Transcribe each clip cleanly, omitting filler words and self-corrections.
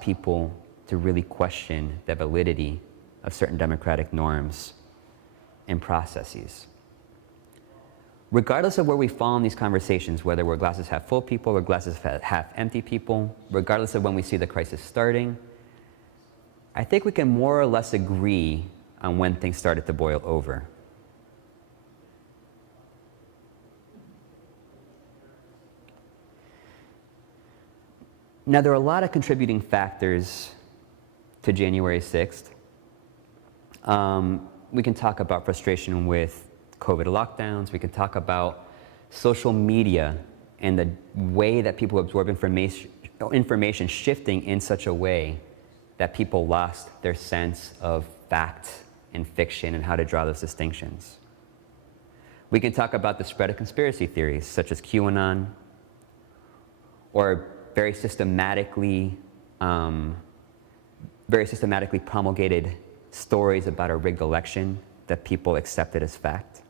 people to really question the validity of certain democratic norms and processes. Regardless of where we fall in these conversations, whether we're glasses half full people or glasses half empty people, regardless of when we see the crisis starting, I think we can more or less agree on when things started to boil over. Now, there are a lot of contributing factors to January 6th. We can talk about frustration with COVID lockdowns. We can talk about social media and the way that people absorb information shifting in such a way that people lost their sense of fact and fiction and how to draw those distinctions. We can talk about the spread of conspiracy theories such as QAnon, or very systematically promulgated stories about a rigged election that people accepted as fact.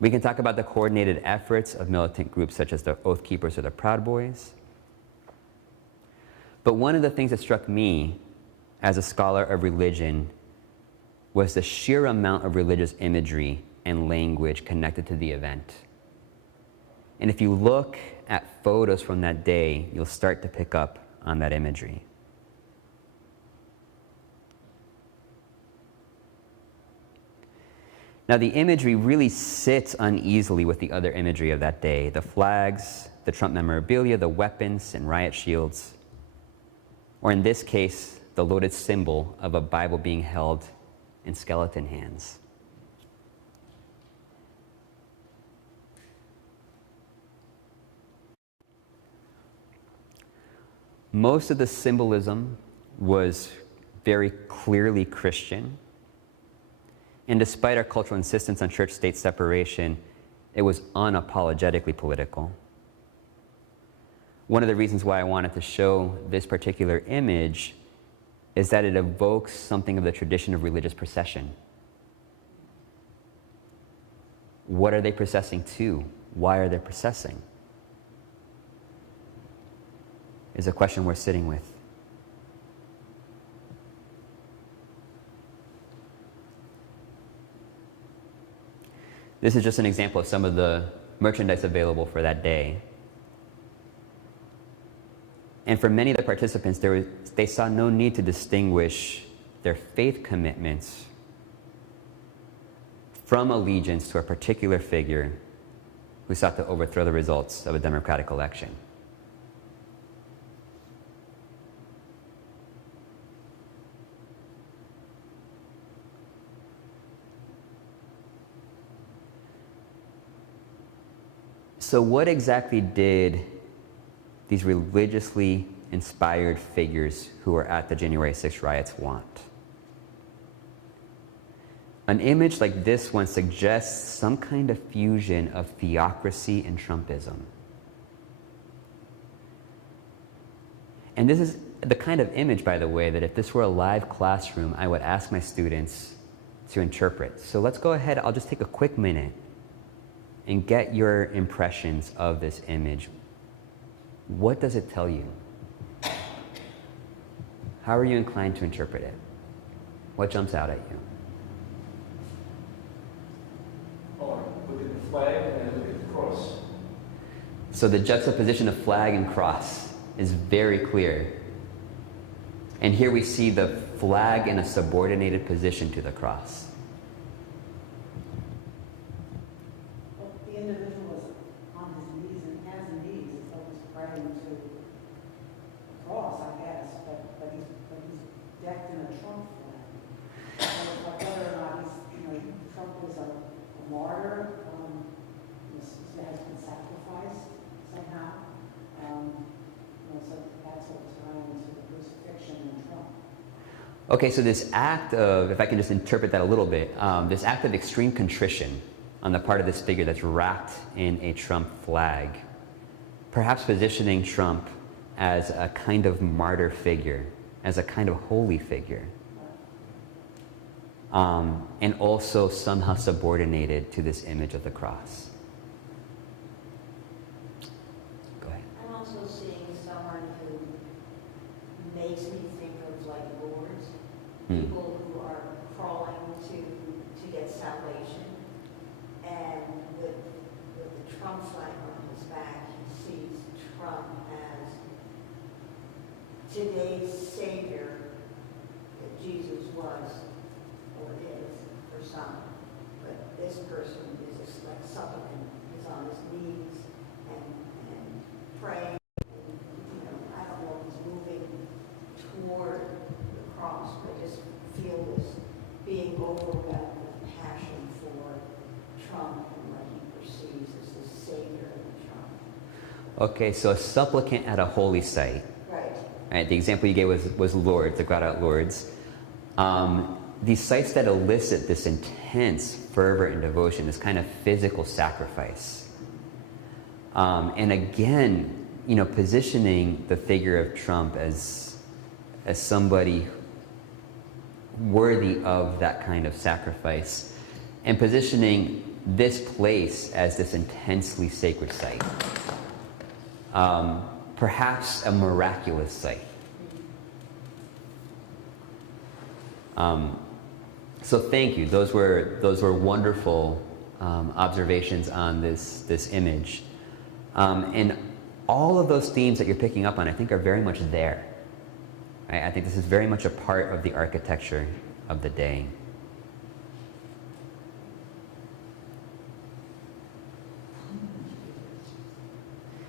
We can talk about the coordinated efforts of militant groups such as the Oath Keepers or the Proud Boys. But one of the things that struck me as a scholar of religion was the sheer amount of religious imagery and language connected to the event. And if you look at photos from that day, you'll start to pick up on that imagery. Now, the imagery really sits uneasily with the other imagery of that day: the flags, the Trump memorabilia, the weapons and riot shields, or in this case, the loaded symbol of a Bible being held in skeleton hands. Most of the symbolism was very clearly Christian. And despite our cultural insistence on church-state separation, it was unapologetically political. One of the reasons why I wanted to show this particular image is that it evokes something of the tradition of religious procession. What are they processing to? Why are they processing? Is a question we're sitting with. This is just an example of some of the merchandise available for that day. And for many of the participants, they saw no need to distinguish their faith commitments from allegiance to a particular figure who sought to overthrow the results of a democratic election. So what exactly did these religiously inspired figures who were at the January 6th riots want? An image like this one suggests some kind of fusion of theocracy and Trumpism. And this is the kind of image, by the way, that if this were a live classroom, I would ask my students to interpret. So let's go ahead, I'll just take a quick minute and get your impressions of this image. What does it tell you? How are you inclined to interpret it? What jumps out at you? Oh, look at the flag and look at the cross. So the juxtaposition of flag and cross is very clear. And here we see the flag in a subordinated position to the cross. Okay, so this act of, if I can just interpret that a little bit, this act of extreme contrition on the part of this figure that's wrapped in a Trump flag, perhaps positioning Trump as a kind of martyr figure, as a kind of holy figure, and also somehow subordinated to this image of the cross. Go ahead. I'm also seeing someone who people who are crawling to get salvation. And with the Trump flag on his back, he sees Trump as today's savior that Jesus was or is for some. But this person is just like supplicant, is on his knees and praying. And, I don't know if he's moving toward the cross, but I just feel this being overwhelmed with passion for Trump and what he perceives as the savior of Trump. Okay, so a supplicant at a holy site. Right. Right, the example you gave was Lourdes, the crowd at Lourdes. These sites that elicit this intense fervor and devotion, this kind of physical sacrifice. And again, positioning the figure of Trump as somebody worthy of that kind of sacrifice, and positioning this place as this intensely sacred site. Perhaps a miraculous site. So thank you. Those were wonderful observations on this image, and all of those themes that you're picking up on, I think, are very much there. Right? I think this is very much a part of the architecture of the day.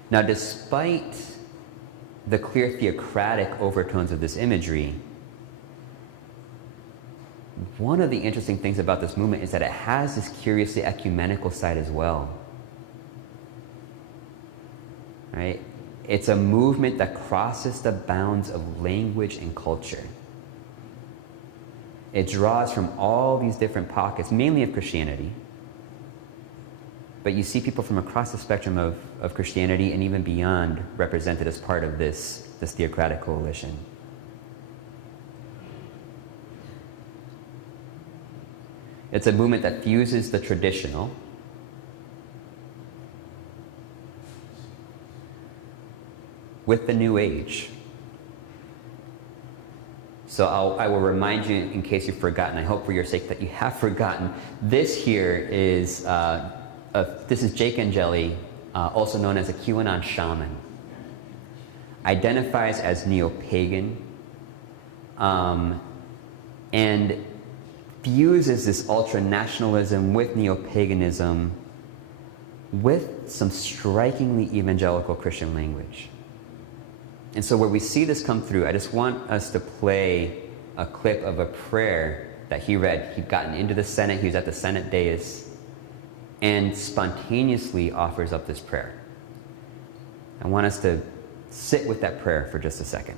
Now, despite the clear theocratic overtones of this imagery, one of the interesting things about this movement is that it has this curiously ecumenical side as well. Right? It's a movement that crosses the bounds of language and culture. It draws from all these different pockets, mainly of Christianity. But you see people from across the spectrum of Christianity and even beyond represented as part of this theocratic coalition. It's a movement that fuses the traditional with the new age. So I will remind you, in case you've forgotten, I hope for your sake that you have forgotten, this here is, this is Jake Angeli, also known as a QAnon shaman. Identifies as neo-pagan, and fuses this ultra-nationalism with neo-paganism with some strikingly evangelical Christian language. And so where we see this come through, I just want us to play a clip of a prayer that he read. He'd gotten into the Senate, he was at the Senate dais, and spontaneously offers up this prayer. I want us to sit with that prayer for just a second.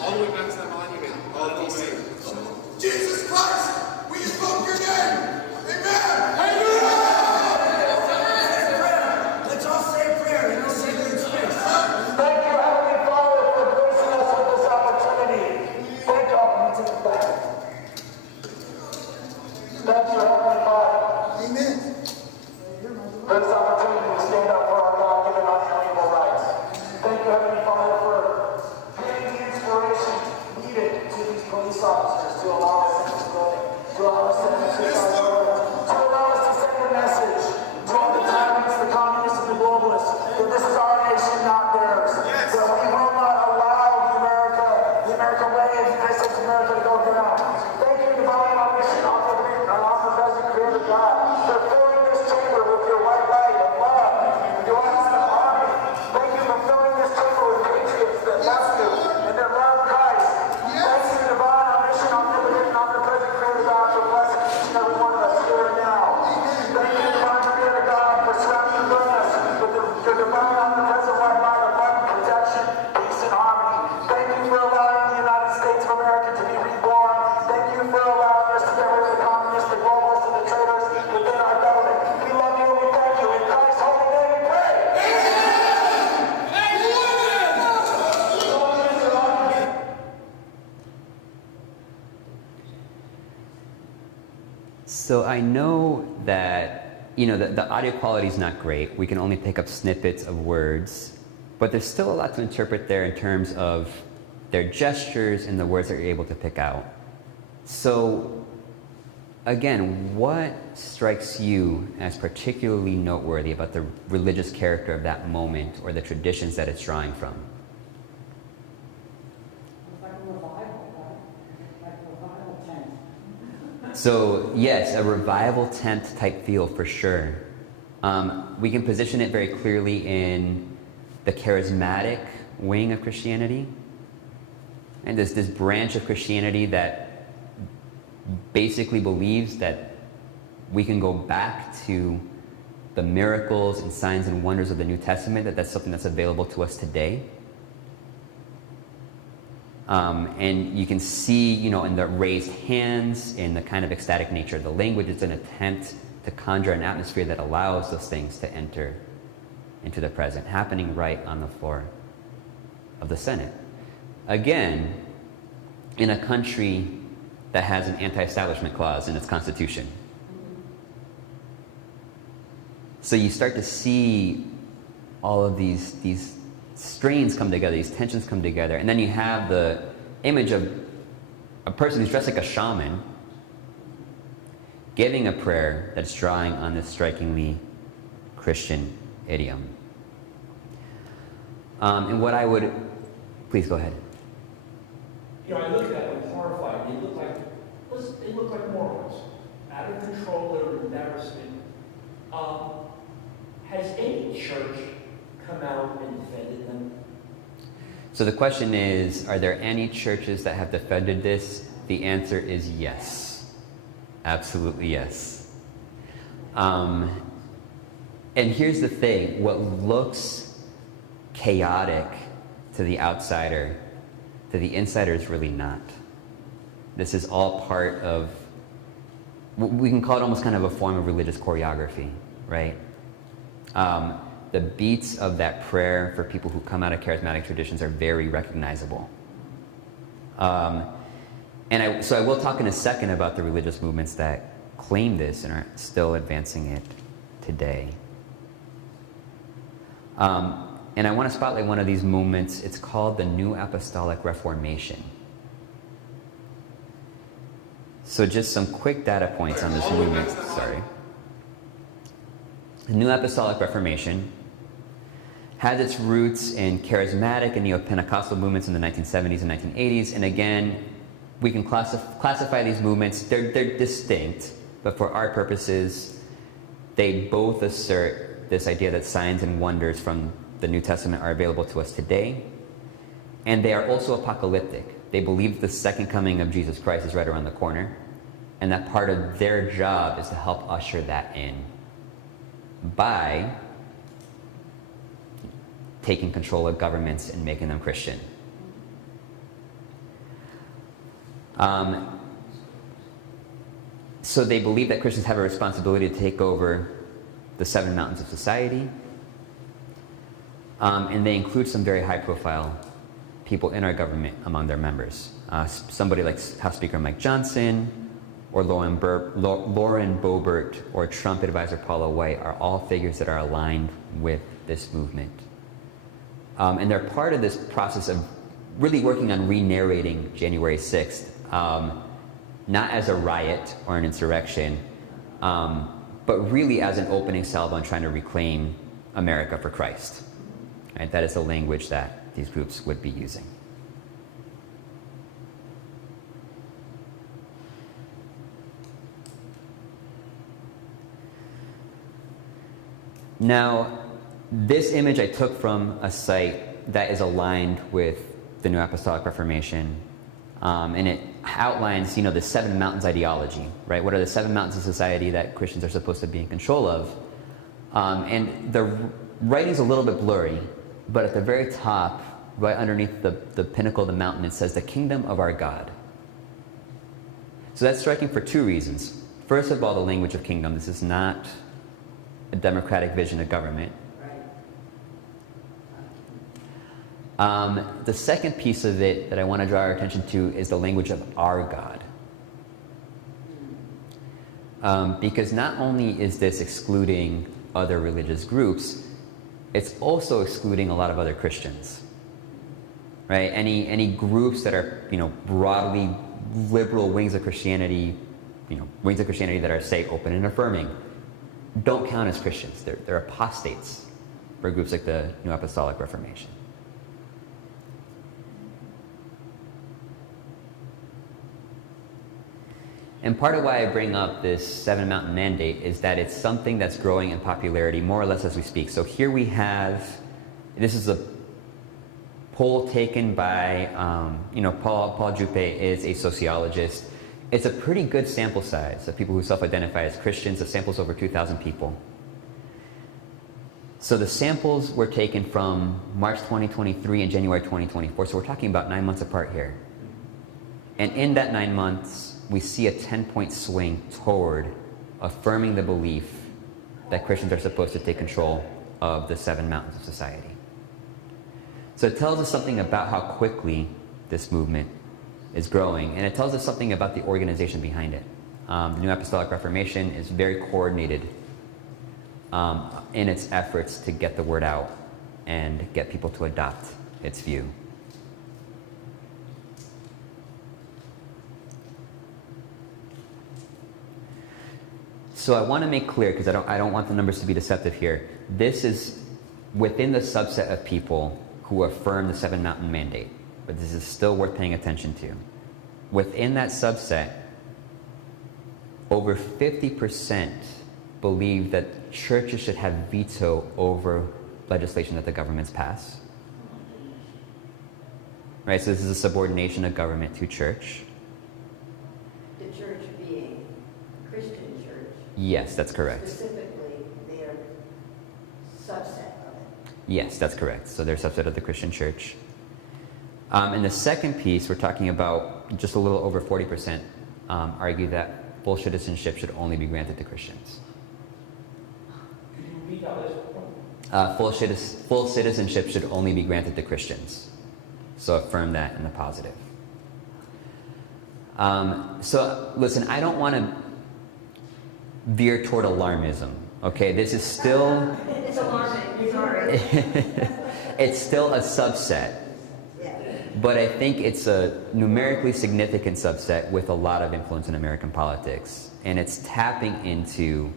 All the way back to that monument, all of these things. Jesus Christ, we invoke your name. Amen. Let's all say a prayer in this sacred space. Thank you, Heavenly Father, for gracing us with this opportunity. Thank you, Thank you, Heavenly Father, Amen. for this opportunity to stand up for our God-given unalienable rights. Thank you, Heavenly Father, for giving the inspiration needed to these police officers to allow us into the building, to allow us to exercise our rights, to allow us to send a message to all the tyrants, the communists, and the globalists that this is our nation, not theirs. That we will not allow the American way of the United States of America to go down. Thank you, divine omniscient, omnipresent, creator God, for filling this chamber with your white light of love, your awesome army. Thank you for filling this chamber with patriots that love you and that love Christ. Thank you, divine omniscient, omnipotent, omnipresent, creator God, for blessing each and every one of us here and now. Thank you, divine creator God, for surrounding us with your divine omnipresent white light of love and protection, peace and harmony. Thank you for allowing the United States of America to be reborn. Thank you for allowing us to get rid of the communists, the globalists, and the traitors within our government. We love you and we thank you. In Christ's holy name we pray. So I know that, the audio quality is not great. We can only pick up snippets of words. But there's still a lot to interpret there in terms of their gestures and the words that you're able to pick out. So, again, what strikes you as particularly noteworthy about the religious character of that moment or the traditions that it's drawing from? It's like a revival, right? Like a revival tent. So, yes, a revival tent type feel for sure. We can position it very clearly in the charismatic wing of Christianity. And there's this branch of Christianity that basically believes that we can go back to the miracles and signs and wonders of the New Testament, that that's something that's available to us today. And you can see, you know, in the raised hands, in the kind of ecstatic nature of the language, it's an attempt to conjure an atmosphere that allows those things to enter into the present, happening right on the floor of the Senate. Again, in a country that has an anti-establishment clause in its constitution. So you start to see all of these strains come together, these tensions come together, and then you have the image of a person who's dressed like a shaman giving a prayer that's drawing on this strikingly Christian idiom. And what I would... Please go ahead. You know, I look at that with horrified. They look like morons, out of control. They're embarrassing. Has any church come out and defended them? So the question is, are there any churches that have defended this? The answer is yes. Absolutely yes. And here's the thing. What looks chaotic to the outsider, to the insider, is really not. This is all part of, we can call it almost kind of a form of religious choreography, right? The beats of that prayer for people who come out of charismatic traditions are very recognizable. So I will talk in a second about the religious movements that claim this and are still advancing it today. And I want to spotlight one of these movements. It's called the New Apostolic Reformation. So just some quick data points on this movement. Sorry. The New Apostolic Reformation has its roots in charismatic and neo-Pentecostal movements in the 1970s and 1980s. And again, we can classify these movements. They're distinct, but for our purposes, they both assert this idea that signs and wonders from the New Testament are available to us today. And they are also apocalyptic. They believe the second coming of Jesus Christ is right around the corner, and that part of their job is to help usher that in by taking control of governments and making them Christian. So they believe that Christians have a responsibility to take over the 7 mountains of society. And they include some very high-profile people in our government among their members. Somebody like House Speaker Mike Johnson, or Lauren Boebert, or Trump advisor Paula White are all figures that are aligned with this movement. And they're part of this process of really working on re-narrating January 6th, not as a riot or an insurrection, but really as an opening salvo on trying to reclaim America for Christ. Right? That is the language that these groups would be using. Now, this image I took from a site that is aligned with the New Apostolic Reformation, and it outlines, you know, the 7 mountains ideology, right? What are the 7 mountains of society that Christians are supposed to be in control of? And the writing's a little bit blurry, but at the very top, right underneath the pinnacle of the mountain, it says the kingdom of our God. So that's striking for 2 reasons. First of all, the language of kingdom. This is not a democratic vision of government. The second piece of it that I want to draw our attention to is the language of our God. Because not only is this excluding other religious groups, it's also excluding a lot of other Christians, right? Any groups that are, broadly liberal wings of Christianity, wings of Christianity that are, say, open and affirming, don't count as Christians. They're apostates for groups like the New Apostolic Reformation. And part of why I bring up this Seven Mountain Mandate is that it's something that's growing in popularity more or less as we speak. So here we have, this is a poll taken by, Paul Juppe is a sociologist. It's a pretty good sample size of people who self-identify as Christians. The sample's over 2,000 people. So the samples were taken from March 2023 and January 2024. So we're talking about 9 months apart here. And in that 9 months, we see a 10-point swing toward affirming the belief that Christians are supposed to take control of the seven mountains of society. So it tells us something about how quickly this movement is growing, and it tells us something about the organization behind it. The New Apostolic Reformation is very coordinated in its efforts to get the word out and get people to adopt its view. So I want to make clear, because I don't want the numbers to be deceptive here, this is within the subset of people who affirm the Seven Mountain Mandate, but this is still worth paying attention to. Within that subset, over 50% believe that churches should have veto over legislation that the governments pass. Right, so this is a subordination of government to church. The church being a Christian church. Yes, that's correct. Specifically, their subset of it. Yes, that's correct. So they're a subset of the Christian church. In the second piece, we're talking about just a little over 40% argue that full citizenship should only be granted to Christians. Could you repeat that last point? Full citizenship should only be granted to Christians. So affirm that in the positive. So listen, I don't want to veer toward alarmism. Okay, this is still... It's alarming, sorry. It's still a subset. But I think it's a numerically significant subset with a lot of influence in American politics. And it's tapping into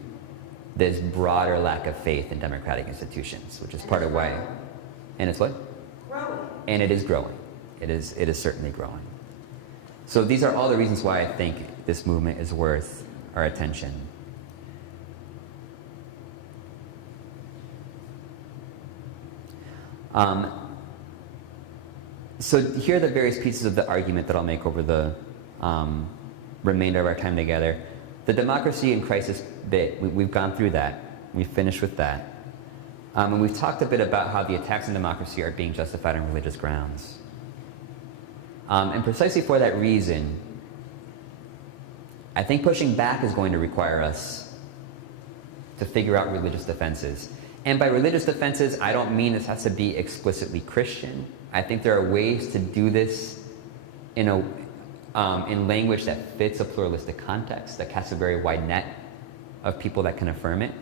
this broader lack of faith in democratic institutions, which is part of why... And it's what? Growing. And it is growing. It is certainly growing. So these are all the reasons why I think this movement is worth our attention. So here are the various pieces of the argument that I'll make over the remainder of our time together. The democracy in crisis bit, we've gone through that. We've finished with that. And we've talked a bit about how the attacks on democracy are being justified on religious grounds. And precisely for that reason, I think pushing back is going to require us to figure out religious defenses. And by religious defenses, I don't mean this has to be explicitly Christian. I think there are ways to do this in language that fits a pluralistic context, that casts a very wide net of people that can affirm it.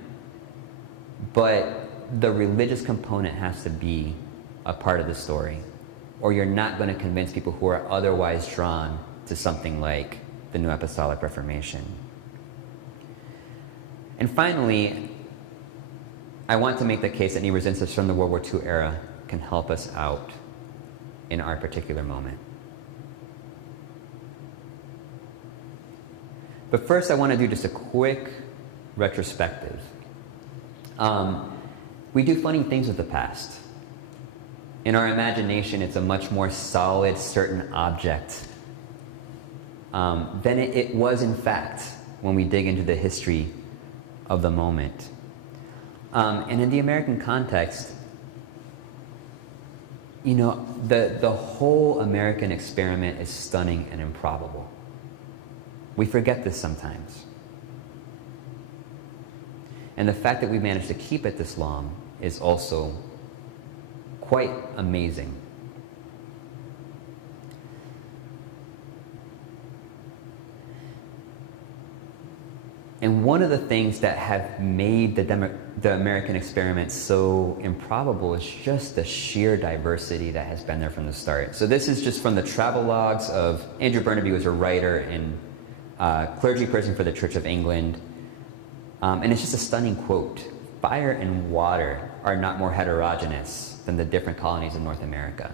But the religious component has to be a part of the story, or you're not going to convince people who are otherwise drawn to something like the New Apostolic Reformation. And finally, I want to make the case that New Resistance from the World War II era can help us out in our particular moment. But first, I want to do just a quick retrospective. We do funny things with the past. In our imagination, it's a much more solid, certain object than it was in fact when we dig into the history of the moment. And in the American context, you know, the whole American experiment is stunning and improbable. We forget this sometimes. And the fact that we managed to keep it this long is also quite amazing. And one of the things that have made the American experiment so improbable is just the sheer diversity that has been there from the start. So this is just from the travel logs of Andrew Burnaby, who was a writer and clergy person for the Church of England. And it's just a stunning quote. Fire and water are not more heterogeneous than the different colonies of North America.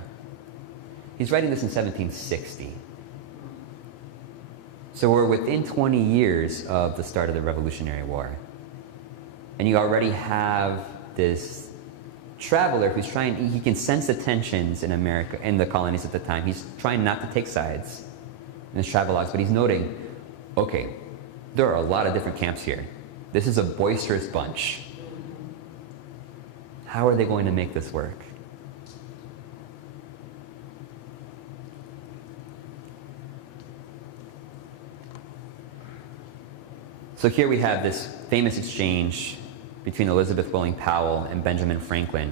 He's writing this in 1760. So we're within 20 years of the start of the Revolutionary War. And you already have this traveler who's trying, he can sense the tensions in America, in the colonies at the time. He's trying not to take sides in his travelogues, but he's noting, okay, there are a lot of different camps here. This is a boisterous bunch. How are they going to make this work? So here we have this famous exchange between Elizabeth Willing Powell and Benjamin Franklin.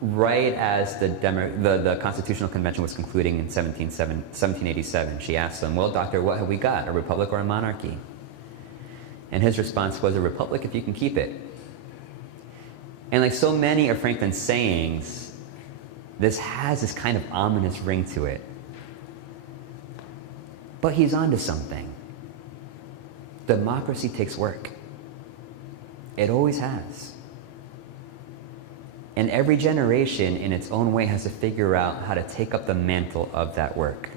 Right as the Constitutional Convention was concluding in 1787, she asked him, well, doctor, what have we got, a republic or a monarchy? And his response was, a republic if you can keep it. And like so many of Franklin's sayings, this has this kind of ominous ring to it. But he's onto something. Democracy takes work. It always has. And every generation in its own way has to figure out how to take up the mantle of that work.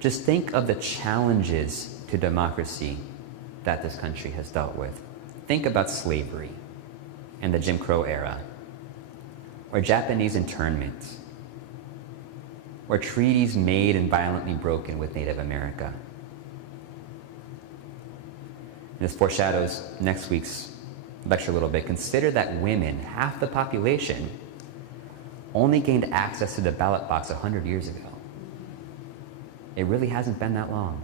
Just think of the challenges to democracy that this country has dealt with. Think about slavery and the Jim Crow era, or Japanese internment, or treaties made and violently broken with Native America. And this foreshadows next week's lecture a little bit. Consider that women, half the population, only gained access to the ballot box 100 years ago. It really hasn't been that long.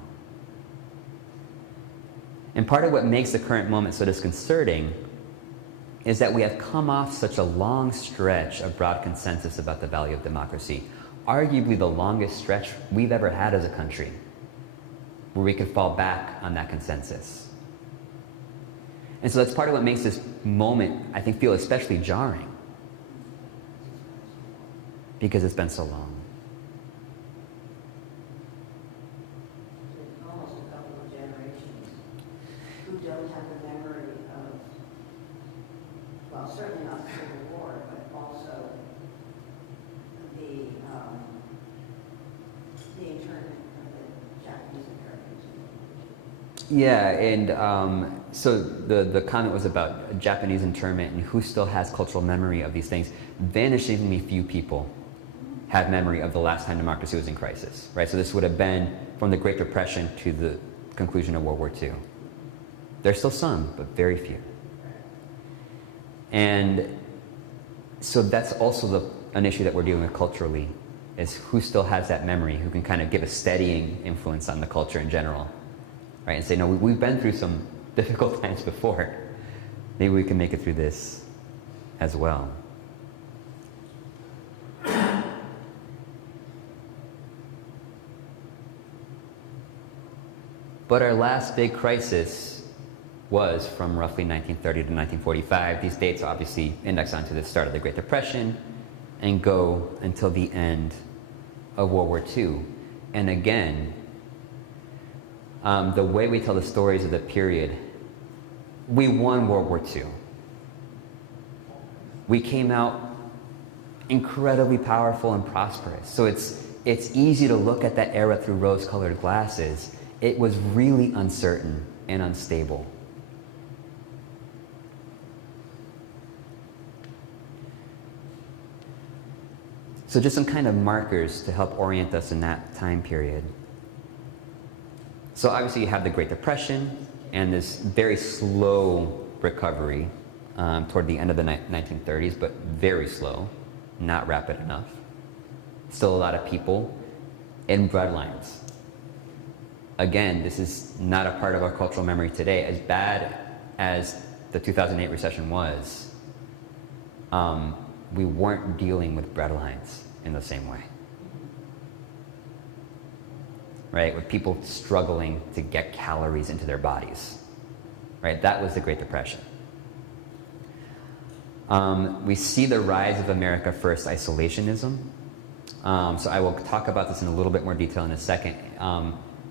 And part of what makes the current moment so disconcerting is that we have come off such a long stretch of broad consensus about the value of democracy, arguably the longest stretch we've ever had as a country, where we could fall back on that consensus. And so that's part of what makes this moment, I think, feel especially jarring, because it's been so long. Almost a couple of generations who don't have the memory of, well, certainly not the Civil War, but also the internment of the Japanese Americans. Yeah, and so the comment was about Japanese internment and who still has cultural memory of these things. Vanishingly few people have memory of the last time democracy was in crisis, right? So this would have been from the Great Depression to the conclusion of World War II. There's still some, but very few. And so that's also an issue that we're dealing with culturally, is who still has that memory, who can kind of give a steadying influence on the culture in general, right? And say, no, we've been through some difficult times before. Maybe we can make it through this as well. But our last big crisis was from roughly 1930 to 1945. These dates obviously index onto the start of the Great Depression and go until the end of World War II. And again, the way we tell the stories of the period, we won World War II. We came out incredibly powerful and prosperous. So it's easy to look at that era through rose-colored glasses. It was really uncertain and unstable. So just some kind of markers to help orient us in that time period. So obviously you have the Great Depression and this very slow recovery toward the end of the 1930s, but very slow, not rapid enough. Still a lot of people in breadlines. Again, this is not a part of our cultural memory today. As bad as the 2008 recession was, we weren't dealing with breadlines in the same way. right? With people struggling to get calories into their bodies, right? That was the Great Depression. We see the rise of America First isolationism. So I will talk about this in a little bit more detail in a second.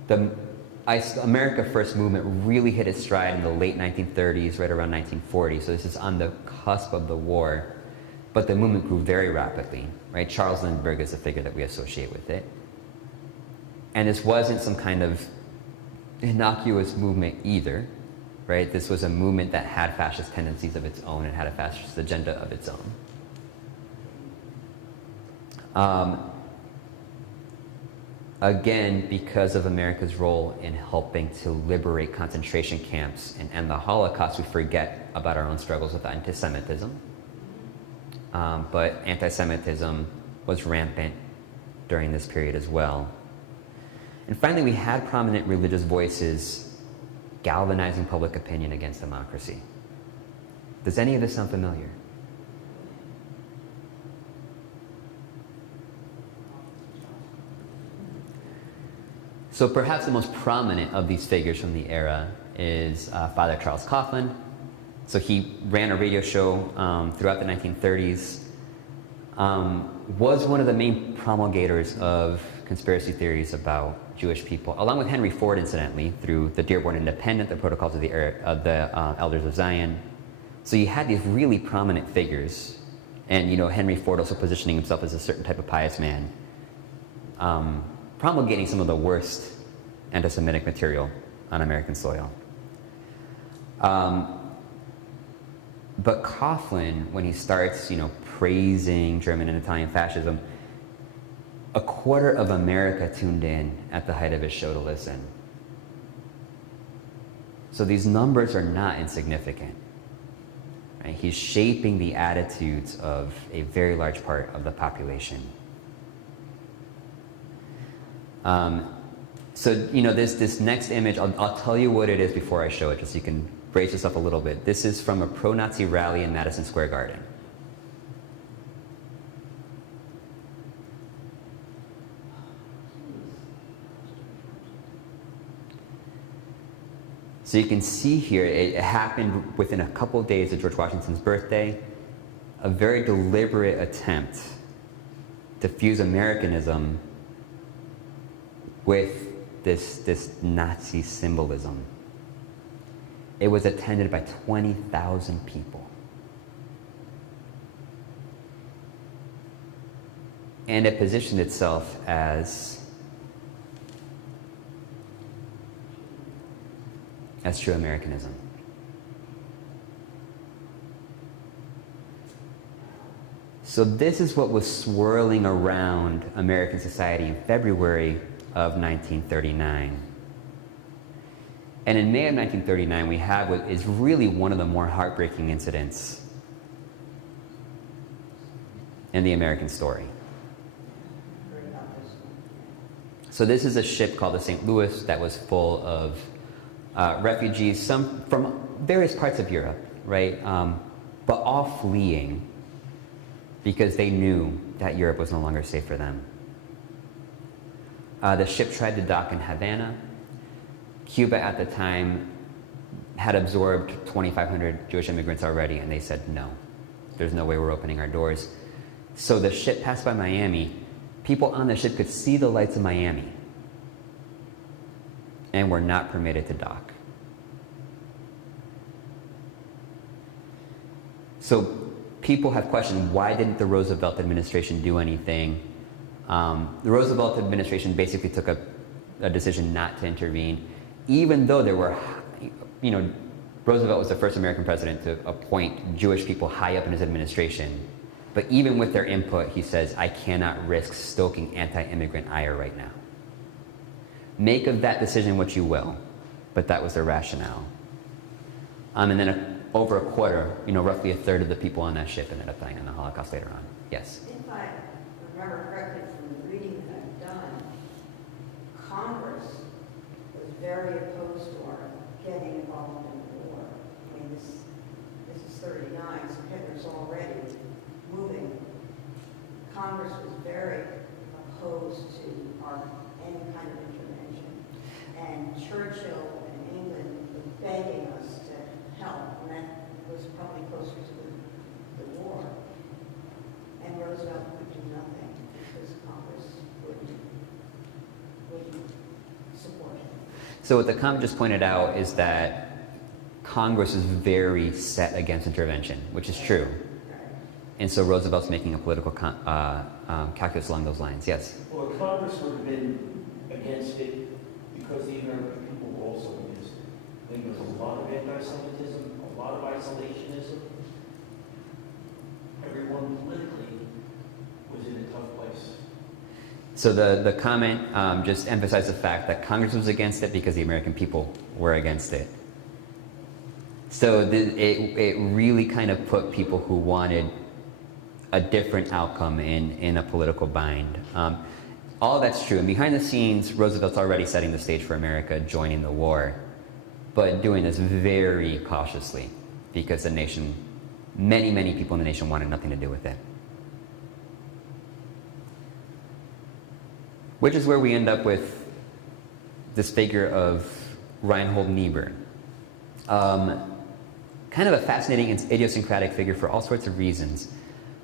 The America First movement really hit its stride in the late 1930s, right around 1940. So this is on the cusp of the war. But the movement grew very rapidly, right? Charles Lindbergh is the figure that we associate with it. And this wasn't some kind of innocuous movement either, right? This was a movement that had fascist tendencies of its own and had a fascist agenda of its own. Again, because of America's role in helping to liberate concentration camps and end the Holocaust, we forget about our own struggles with anti-Semitism. But anti-Semitism was rampant during this period as well. And finally, we had prominent religious voices galvanizing public opinion against democracy. Does any of this sound familiar? So perhaps the most prominent of these figures from the era is Father Charles Coughlin. So he ran a radio show throughout the 1930s, was one of the main promulgators of conspiracy theories about Jewish people, along with Henry Ford, incidentally, through the Dearborn Independent, the Protocols of the Elders of Zion. So you had these really prominent figures, and Henry Ford also positioning himself as a certain type of pious man, promulgating some of the worst anti-Semitic material on American soil. But Coughlin, when he starts, praising German and Italian fascism, a quarter of America tuned in at the height of his show to listen. So these numbers are not insignificant. Right? He's shaping the attitudes of a very large part of the population. So this next image, I'll tell you what it is before I show it, just so you can brace yourself a little bit. This is from a pro-Nazi rally in Madison Square Garden. So you can see here, it happened within a couple of days of George Washington's birthday, a very deliberate attempt to fuse Americanism with this Nazi symbolism. It was attended by 20,000 people. And it positioned itself as true Americanism. So this is what was swirling around American society in February of 1939. And in May of 1939, we have what is really one of the more heartbreaking incidents in the American story. So this is a ship called the St. Louis that was full of refugees, some from various parts of Europe, right? But all fleeing because they knew that Europe was no longer safe for them. The ship tried to dock in Havana. Cuba at the time had absorbed 2,500 Jewish immigrants already, and they said, no, there's no way we're opening our doors. So the ship passed by Miami. People on the ship could see the lights of Miami and were not permitted to dock. So people have questioned, why didn't the Roosevelt administration do anything? The Roosevelt administration basically took a decision not to intervene, even though there were, Roosevelt was the first American president to appoint Jewish people high up in his administration. But even with their input, he says, I cannot risk stoking anti-immigrant ire right now. Make of that decision what you will, but that was their rationale. And then over a quarter, roughly a third of the people on that ship ended up dying in the Holocaust later on. Yes? If I remember correctly from the reading that I've done, Congress was very opposed to our getting involved in the war. I mean, this is 39, so Hitler's already moving. Congress was very opposed to any kind of intervention. And Churchill in England was begging us to help, and that was probably closer to the war. And Roosevelt could do nothing because Congress wouldn't support him. So what the comment just pointed out is that Congress is very set against intervention, which is true. And so Roosevelt's making a political calculus along those lines. Yes? Well, Congress would have been against it because the American people were also against it. I think there was a lot of anti-Semitism, a lot of isolationism. Everyone politically was in a tough place. So the comment just emphasized the fact that Congress was against it because the American people were against it. So it really kind of put people who wanted a different outcome in a political bind. All that's true. And behind the scenes, Roosevelt's already setting the stage for America joining the war, but doing this very cautiously because the nation, many people in the nation wanted nothing to do with it. Which is where we end up with this figure of Reinhold Niebuhr. Kind of a fascinating and idiosyncratic figure for all sorts of reasons.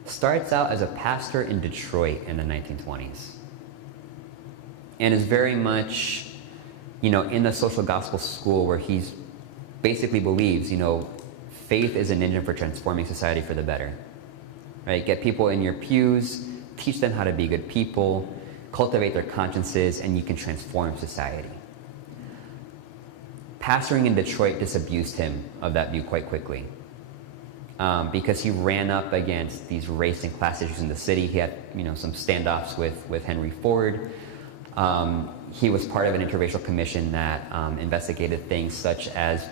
Starts out as a pastor in Detroit in the 1920s. And is very much, in the social gospel school where he's basically believes, faith is an engine for transforming society for the better. Right? Get people in your pews, teach them how to be good people, cultivate their consciences, and you can transform society. Pastoring in Detroit disabused him of that view quite quickly because he ran up against these race and class issues in the city. He had, some standoffs with Henry Ford. He was part of an interracial commission that investigated things such as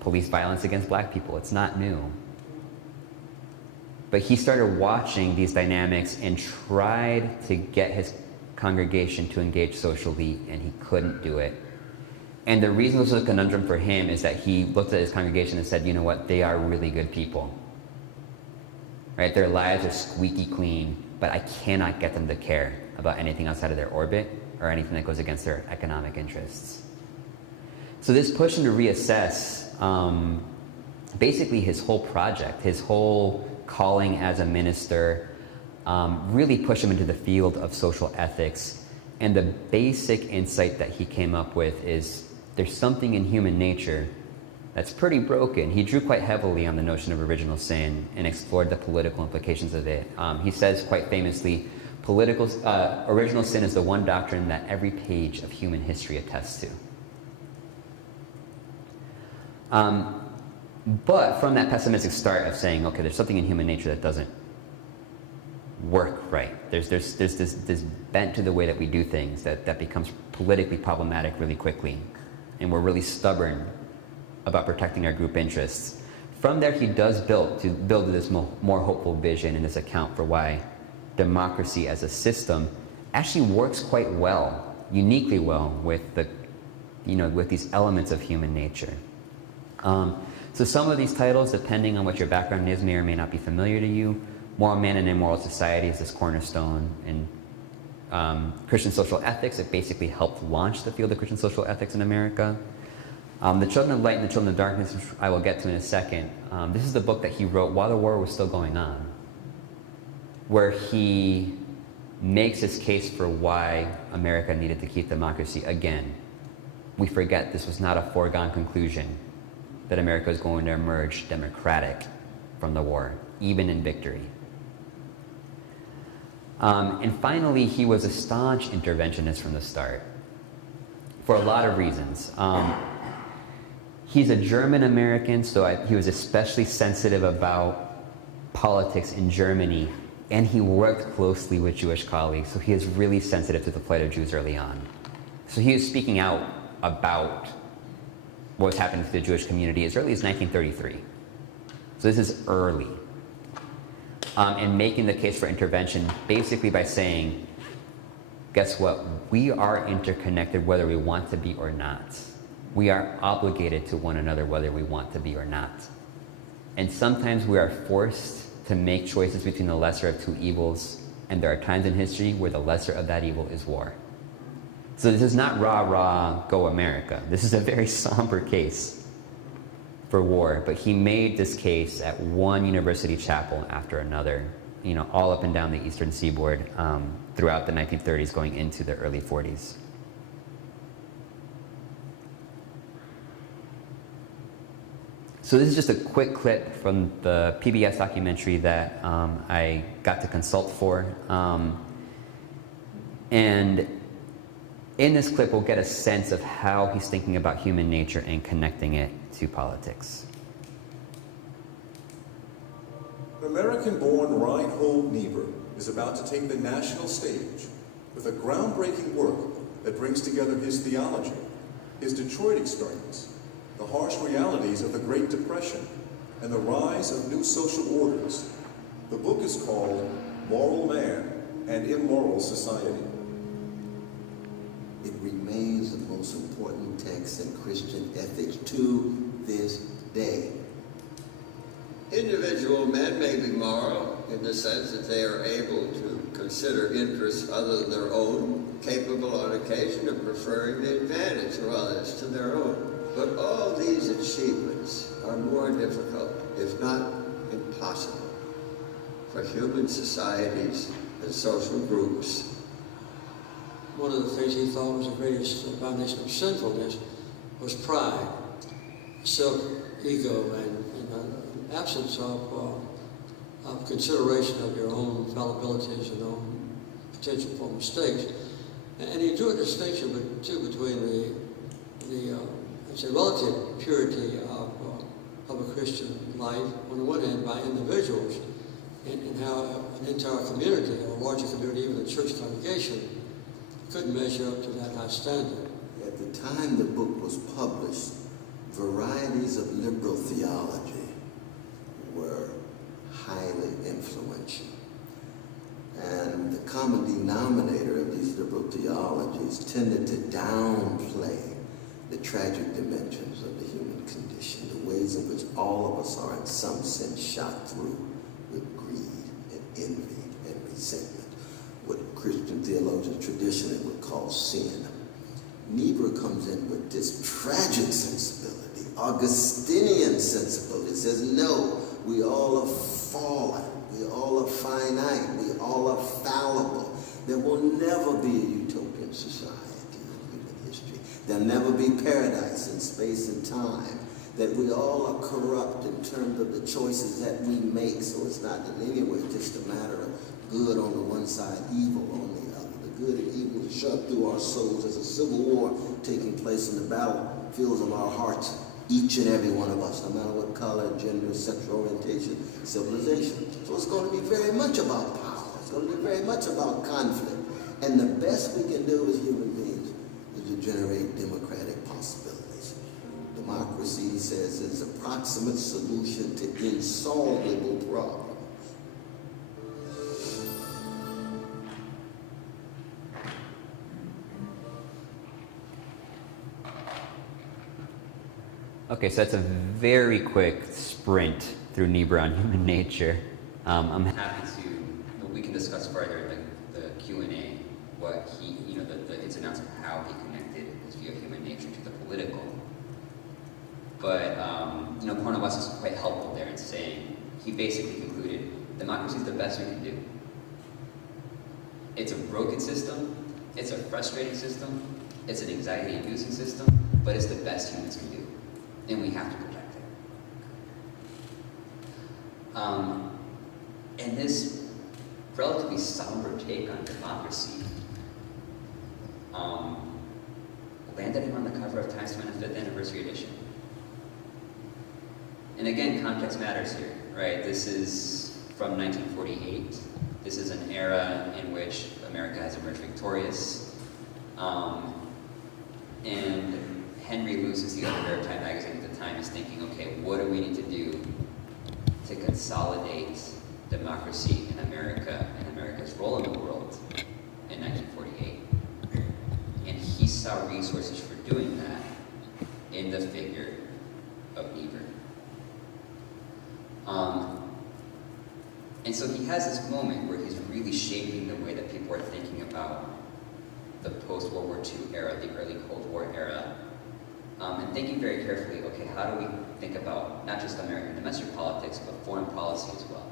police violence against black people. It's not new. But he started watching these dynamics and tried to get his congregation to engage socially, and he couldn't do it. And the reason this was a conundrum for him is that he looked at his congregation and said, you know what, they are really good people. Right? Their lives are squeaky clean, but I cannot get them to care about anything outside of their orbit or anything that goes against their economic interests. So this pushed him to reassess basically his whole project, his whole calling as a minister, really pushed him into the field of social ethics. And the basic insight that he came up with is there's something in human nature that's pretty broken. He drew quite heavily on the notion of original sin and explored the political implications of it. He says quite famously, original sin is the one doctrine that every page of human history attests to. But from that pessimistic start of saying, okay, there's something in human nature that doesn't work right. There's this bent to the way that we do things that becomes politically problematic really quickly. And we're really stubborn about protecting our group interests. From there, he does build this more hopeful vision and this account for why democracy as a system actually works quite well, uniquely well with with these elements of human nature. So some of these titles, depending on what your background is, may or may not be familiar to you. Moral Man and Immoral Society is this cornerstone in Christian social ethics. It basically helped launch the field of Christian social ethics in America. The Children of Light and the Children of Darkness, which I will get to in a second. This is the book that he wrote while the war was still going on, where he makes his case for why America needed to keep democracy. Again, we forget this was not a foregone conclusion that America was going to emerge democratic from the war, even in victory. And finally, he was a staunch interventionist from the start, for a lot of reasons. He's a German American, so he was especially sensitive about politics in Germany, and he worked closely with Jewish colleagues, so he is really sensitive to the plight of Jews early on. So he was speaking out about what was happening to the Jewish community as early as 1933. So this is early. And making the case for intervention basically by saying, guess what? We are interconnected whether we want to be or not. We are obligated to one another whether we want to be or not. And sometimes we are forced to make choices between the lesser of two evils, and there are times in history where the lesser of that evil is war. So this is not rah rah, go America. This is a very somber case for war, but he made this case at one university chapel after another, you know, all up and down the eastern seaboard throughout the 1930s going into the early 40s. So this is just a quick clip from the PBS documentary that I got to consult for. And in this clip, we'll get a sense of how he's thinking about human nature and connecting it to politics. American-born Reinhold Niebuhr is about to take the national stage with a groundbreaking work that brings together his theology, his Detroit experience, the harsh realities of the Great Depression, and the rise of new social orders. The book is called Moral Man and Immoral Society. It remains the most important text in Christian ethics to this day. Individual men may be moral in the sense that they are able to consider interests other than their own, capable on occasion of preferring the advantage of others to their own. But all these achievements are more difficult, if not impossible, for human societies and social groups. One of the things he thought was the greatest foundation of sinfulness was pride, self-ego, and absence of consideration of your own fallibilities and own potential for mistakes. And he drew a distinction between the relative purity of a Christian life, on the one hand, by individuals, and how an entire community, or a larger community, even a church congregation, couldn't measure up to that high standard. At the time the book was published, varieties of liberal theology were highly influential. And the common denominator of these liberal theologies tended to downplay the tragic dimensions of the human condition, the ways in which all of us are in some sense shot through with greed and envy and resentment, what Christian theologians traditionally would call sin. Niebuhr comes in with this tragic sensibility, Augustinian sensibility, says, no, we all are fallen, we all are finite, we all are fallible. There will never be a utopian society in human history. There'll never be paradise in space and time. That we all are corrupt in terms of the choices that we make, so it's not in any way just a matter of good on the one side, evil on the other. The good and evil is shoved through our souls. There's a civil war taking place in the battlefields of our hearts, each and every one of us, no matter what color, gender, sexual orientation, civilization. So it's going to be very much about power. It's going to be very much about conflict. And the best we can do as human beings is to generate democratic possibilities. Democracy, he says, is a proximate solution to insoluble problems. Okay, so that's a very quick sprint through Niebuhr on human nature. I'm happy to, we can discuss further the Q&A, what he, the ins and outs of how he connected his view of human nature to the political. But, Cornelius is quite helpful there in saying, he basically concluded, democracy is the best we can do. It's a broken system, it's a frustrating system, it's an anxiety-inducing system, but it's the best humans can do. And we have to protect it. And this relatively somber take on democracy landed him on the cover of Time's 25th Anniversary Edition. And again, context matters here, right? This is from 1948. This is an era in which America has emerged victorious. And Henry Luce, who's the editor of Time magazine at the time, is thinking, okay, what do we need to do to consolidate democracy in America and America's role in the world in 1948? And he saw resources for doing that in the figure of Niebuhr. And so he has this moment where he's really shaping the way that people are thinking about the post-World War II era, the early Cold War era, and thinking very carefully, okay, how do we think about not just American domestic politics, but foreign policy as well?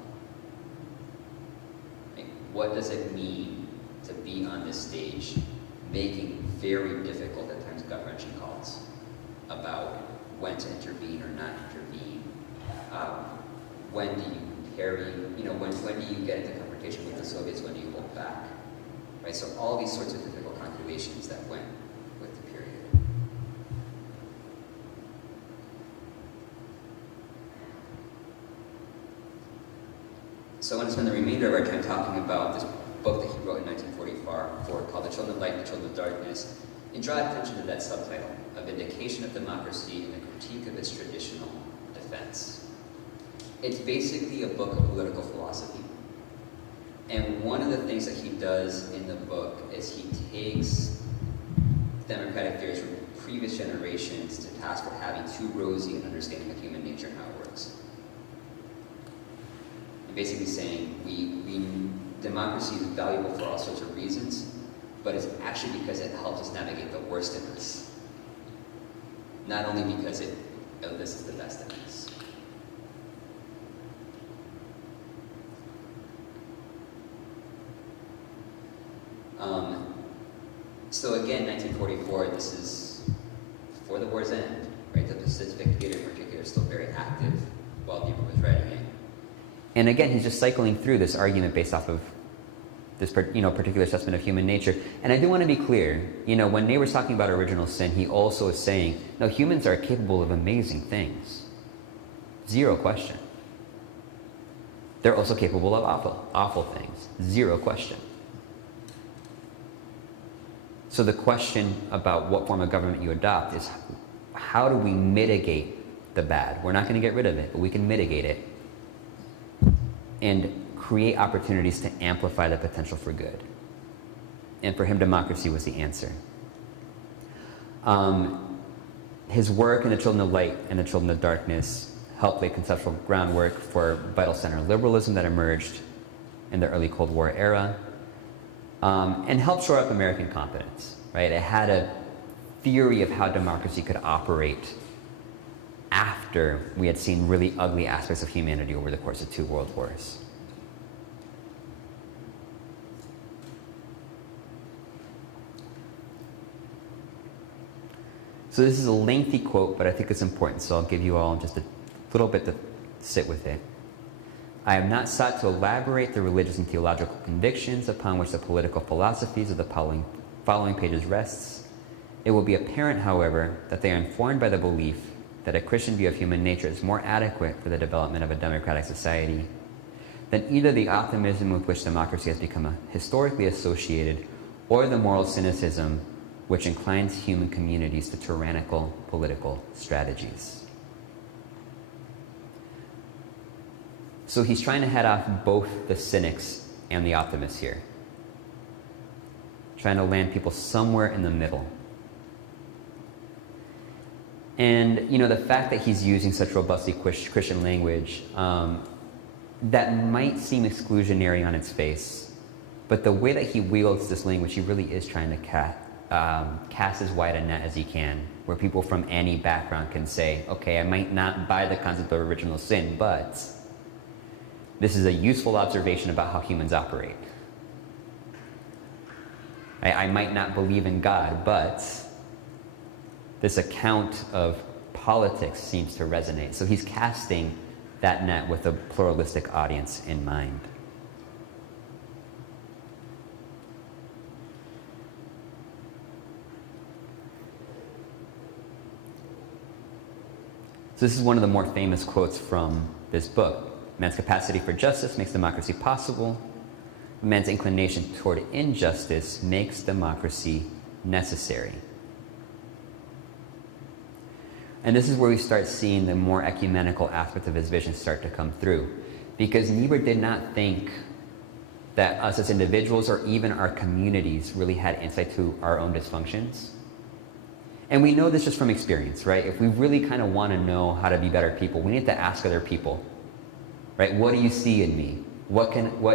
Like, what does it mean to be on this stage, making very difficult at times gut-wrenching calls about when to intervene or not intervene? When do you carry, when do you get into confrontation with the Soviets? When do you hold back? Right, so all these sorts of difficult calculations that went with the period. So I want to spend the remainder of our time talking about this book that he wrote in 1944 called The Children of Light and the Children of Darkness, and draw attention to that subtitle, A Vindication of Democracy and the Critique of its Traditional Defense. It's basically a book of political philosophy. And one of the things that he does in the book is he takes democratic theories from previous generations to task for having too rosy an understanding of human nature and how it works. And basically saying democracy is valuable for all sorts of reasons, but it's actually because it helps us navigate the worst in us. Not only because this is the best in us. So again, 1944, this is before the war's end, right? The Pacific Theater in particular is still very active while Niebuhr was writing it. And again, he's just cycling through this argument based off of this particular assessment of human nature. And I do want to be clear, when Niebuhr's talking about original sin, he also is saying, no, humans are capable of amazing things. Zero question. They're also capable of awful things. Zero question. So the question about what form of government you adopt is, how do we mitigate the bad? We're not going to get rid of it, but we can mitigate it and create opportunities to amplify the potential for good. And for him, democracy was the answer. His work in The Children of Light and the Children of Darkness helped lay conceptual groundwork for vital center liberalism that emerged in the early Cold War era. And helped shore up American competence, right? It had a theory of how democracy could operate after we had seen really ugly aspects of humanity over the course of 2 world wars. So this is a lengthy quote, but I think it's important, so I'll give you all just a little bit to sit with it. I have not sought to elaborate the religious and theological convictions upon which the political philosophies of the following pages rests. It will be apparent, however, that they are informed by the belief that a Christian view of human nature is more adequate for the development of a democratic society than either the optimism with which democracy has become historically associated or the moral cynicism which inclines human communities to tyrannical political strategies. So he's trying to head off both the cynics and the optimists here. Trying to land people somewhere in the middle. And, the fact that he's using such robustly Christian language, that might seem exclusionary on its face, but the way that he wields this language, he really is trying to cast as wide a net as he can, where people from any background can say, okay, I might not buy the concept of original sin, but this is a useful observation about how humans operate. I might not believe in God, but this account of politics seems to resonate. So he's casting that net with a pluralistic audience in mind. So this is one of the more famous quotes from this book. Man's capacity for justice makes democracy possible. Man's inclination toward injustice makes democracy necessary. And this is where we start seeing the more ecumenical aspect of his vision start to come through. Because Niebuhr did not think that us as individuals or even our communities really had insight to our own dysfunctions. And we know this just from experience, right? If we really kind of want to know how to be better people, we need to ask other people. Right? What do you see in me? What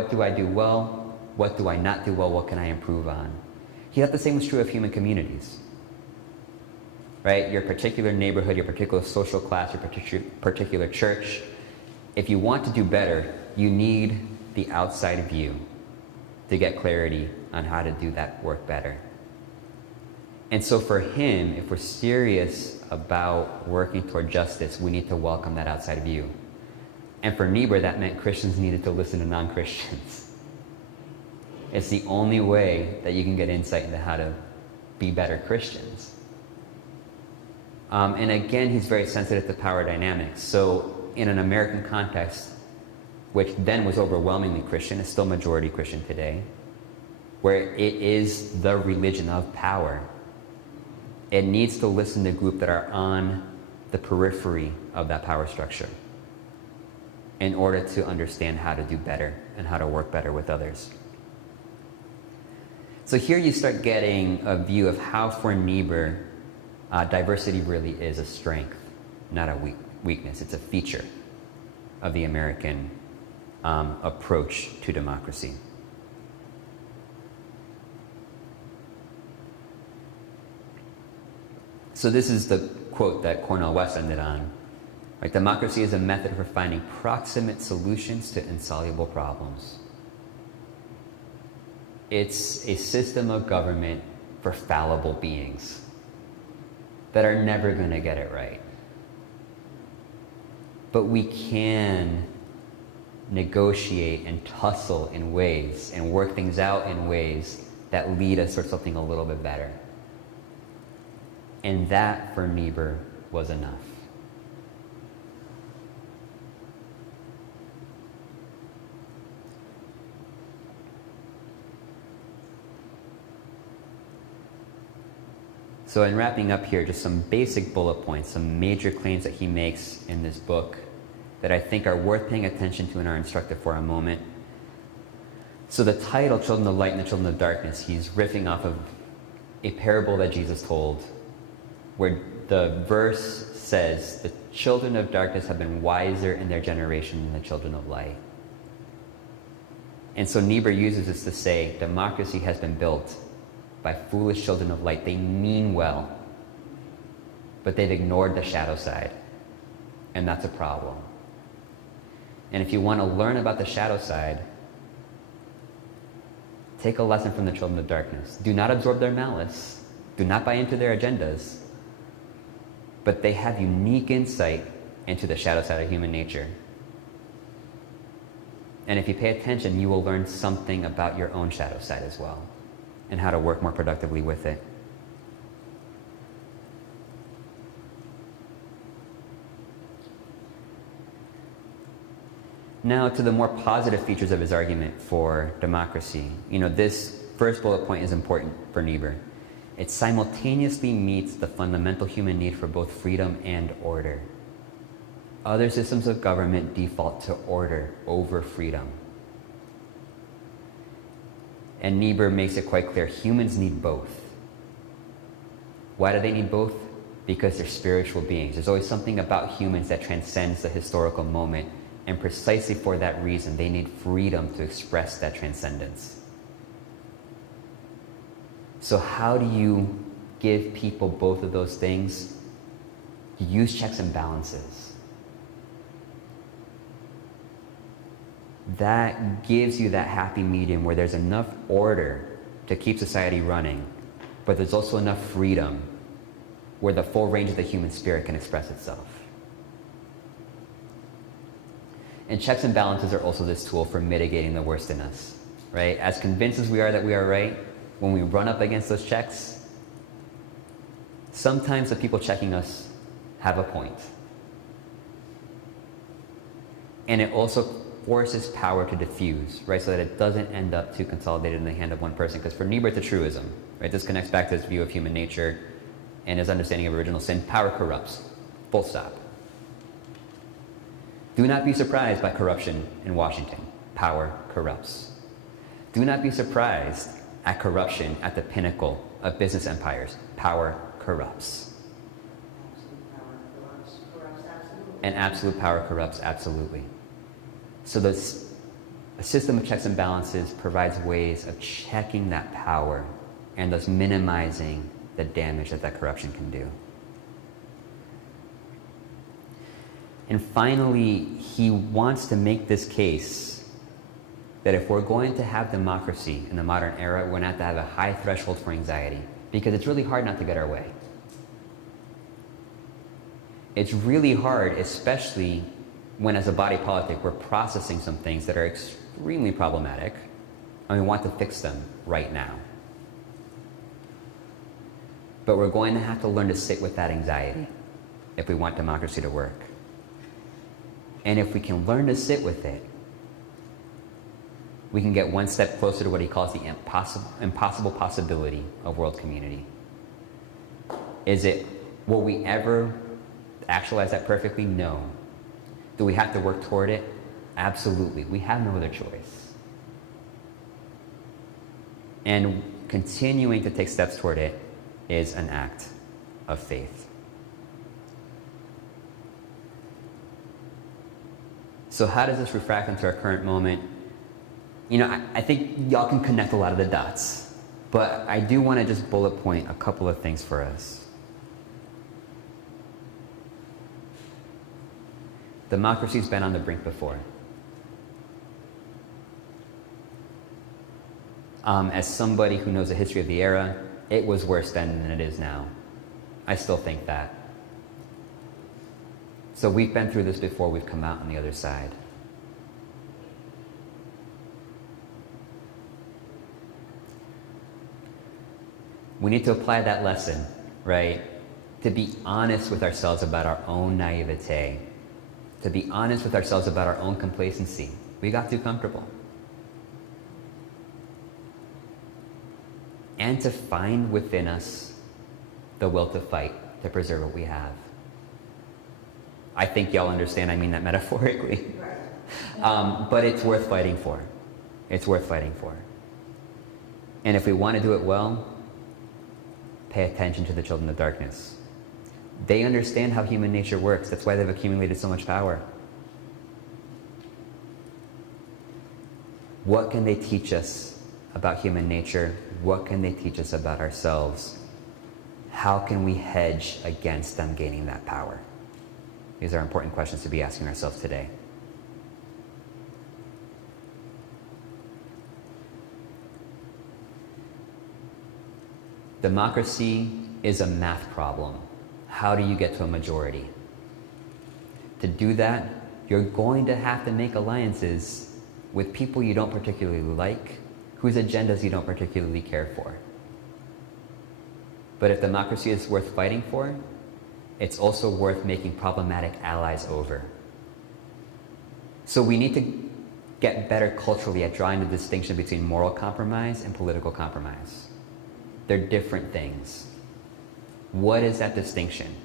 do I do well? What do I not do well? What can I improve on? He thought the same was true of human communities. Right? Your particular neighborhood, your particular social class, your particular church. If you want to do better, you need the outside view to get clarity on how to do that work better. And so for him, if we're serious about working toward justice, we need to welcome that outside view. And for Niebuhr, that meant Christians needed to listen to non-Christians. It's the only way that you can get insight into how to be better Christians. And again, he's very sensitive to power dynamics. So in an American context, which then was overwhelmingly Christian, is still majority Christian today, where it is the religion of power, it needs to listen to groups that are on the periphery of that power structure in order to understand how to do better and how to work better with others. So here you start getting a view of how for Niebuhr, diversity really is a strength, not a weakness. It's a feature of the American approach to democracy. So this is the quote that Cornel West ended on. Right? Democracy is a method for finding proximate solutions to insoluble problems. It's a system of government for fallible beings that are never going to get it right. But we can negotiate and tussle in ways and work things out in ways that lead us towards something a little bit better. And that, for Niebuhr, was enough. So in wrapping up here, just some basic bullet points, some major claims that he makes in this book that I think are worth paying attention to and are instructive for a moment. So the title, Children of Light and the Children of Darkness, he's riffing off of a parable that Jesus told, where the verse says, the children of darkness have been wiser in their generation than the children of light. And so Niebuhr uses this to say, democracy has been built by foolish children of light. They mean well, but they've ignored the shadow side, and that's a problem. And if you want to learn about the shadow side, take a lesson from the children of darkness. Do not absorb their malice. Do not buy into their agendas. But they have unique insight into the shadow side of human nature. And if you pay attention, you will learn something about your own shadow side as well, and how to work more productively with it. Now to the more positive features of his argument for democracy. This first bullet point is important for Niebuhr. It simultaneously meets the fundamental human need for both freedom and order. Other systems of government default to order over freedom. And Niebuhr makes it quite clear, humans need both. Why do they need both? Because they're spiritual beings. There's always something about humans that transcends the historical moment, and precisely for that reason, they need freedom to express that transcendence. So how do you give people both of those things? You use checks and balances. That gives you that happy medium where there's enough order to keep society running, but there's also enough freedom where the full range of the human spirit can express itself. And checks and balances are also this tool for mitigating the worst in us, right? As convinced as we are that we are right, when we run up against those checks, sometimes the people checking us have a point. And it also forces power to diffuse, right? So that it doesn't end up too consolidated in the hand of one person. Because for Niebuhr, it's a truism, right? This connects back to his view of human nature and his understanding of original sin. Power corrupts, full stop. Do not be surprised by corruption in Washington. Power corrupts. Do not be surprised at corruption at the pinnacle of business empires. Power corrupts. And absolute power corrupts absolutely. So a system of checks and balances provides ways of checking that power and thus minimizing the damage that that corruption can do. And finally, he wants to make this case that if we're going to have democracy in the modern era, we're going to have a high threshold for anxiety, because it's really hard not to get our way. It's really hard, especially when as a body politic, we're processing some things that are extremely problematic, and we want to fix them right now. But we're going to have to learn to sit with that anxiety if we want democracy to work. And if we can learn to sit with it, we can get one step closer to what he calls the impossible possibility of world community. Will we ever actualize that perfectly? No. Do we have to work toward it? Absolutely. We have no other choice. And continuing to take steps toward it is an act of faith. So how does this refract into our current moment? You know, I think y'all can connect a lot of the dots, but I do want to just bullet point a couple of things for us. Democracy's been on the brink before. As somebody who knows the history of the era, it was worse then than it is now. I still think that. So we've been through this before, we've come out on the other side. We need to apply that lesson, right? To be honest with ourselves about our own naivete. To be honest with ourselves about our own complacency. We got too comfortable. And to find within us the will to fight, to preserve what we have. I think y'all understand I mean that metaphorically. But it's worth fighting for. It's worth fighting for. And if we want to do it well, pay attention to the children of darkness. They understand how human nature works. That's why they've accumulated so much power. What can they teach us about human nature? What can they teach us about ourselves? How can we hedge against them gaining that power? These are important questions to be asking ourselves today. Democracy is a math problem. How do you get to a majority? To do that, you're going to have to make alliances with people you don't particularly like, whose agendas you don't particularly care for. But if democracy is worth fighting for, it's also worth making problematic allies over. So we need to get better culturally at drawing the distinction between moral compromise and political compromise. They're different things. What is that distinction?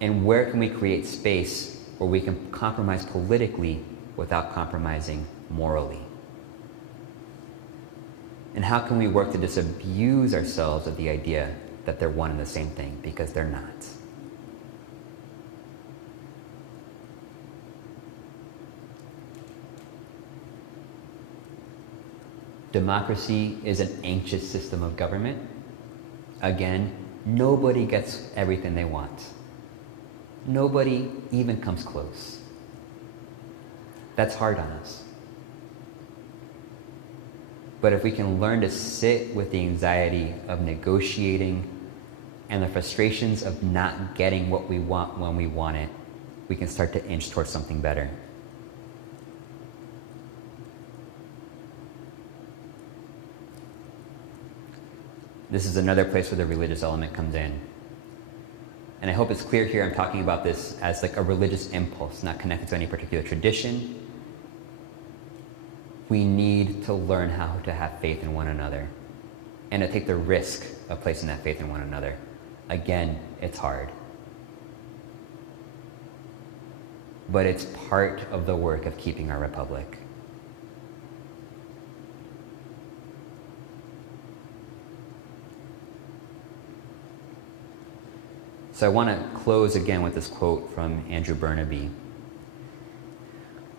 And where can we create space where we can compromise politically without compromising morally? And how can we work to disabuse ourselves of the idea that they're one and the same thing, because they're not? Democracy is an anxious system of government. Again, nobody gets everything they want. Nobody even comes close. That's hard on us. But if we can learn to sit with the anxiety of negotiating and the frustrations of not getting what we want when we want it, we can start to inch towards something better. This is another place where the religious element comes in. And I hope it's clear here I'm talking about this as like a religious impulse, not connected to any particular tradition. We need to learn how to have faith in one another and to take the risk of placing that faith in one another. Again, it's hard. But it's part of the work of keeping our republic. So I want to close again with this quote from Andrew Burnaby.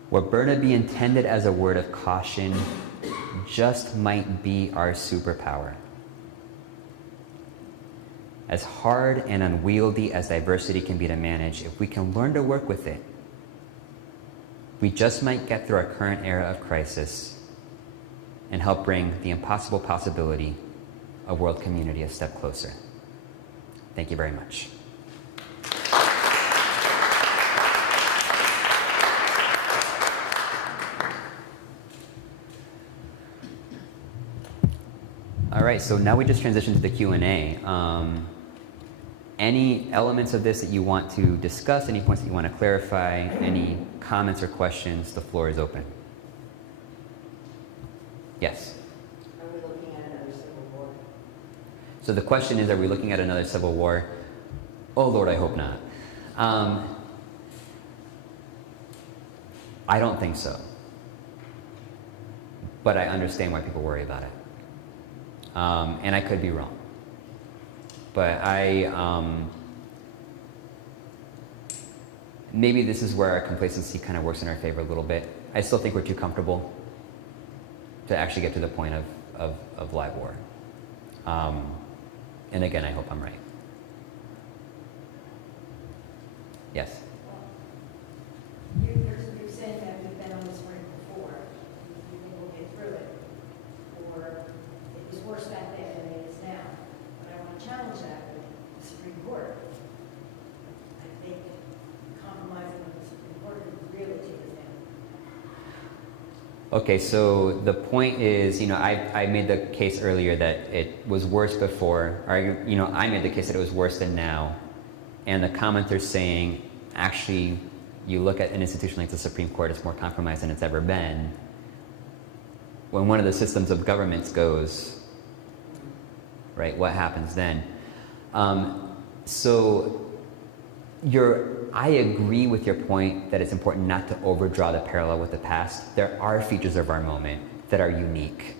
What Burnaby intended as a word of caution just might be our superpower. As hard and unwieldy as diversity can be to manage, if we can learn to work with it, we just might get through our current era of crisis and help bring the impossible possibility of world community a step closer. Thank you very much. All right, so now we just transition to the Q&A. Any elements of this that you want to discuss, any points that you want to clarify, any comments or questions, the floor is open. Yes? Are we looking at another civil war? So the question is, are we looking at another civil war? Oh Lord, I hope not. I don't think so. But I understand why people worry about it. And I could be wrong. But maybe this is where our complacency kind of works in our favor a little bit. I still think we're too comfortable to actually get to the point of live war. And again, I hope I'm right. Yes? You're saying that we've been on this brink before. You think we'll get through it? Or it was worse back then than it is now. But I want to challenge that with the Supreme Court. I think compromising with the Supreme Court would really take us down. Okay, so the point is, I made the case earlier that it was worse before, or, I made the case that it was worse than now. And the commenter's saying, actually, you look at an institution like the Supreme Court, it's more compromised than it's ever been. When one of the systems of governments goes, right, what happens then? I agree with your point that it's important not to overdraw the parallel with the past. There are features of our moment that are unique.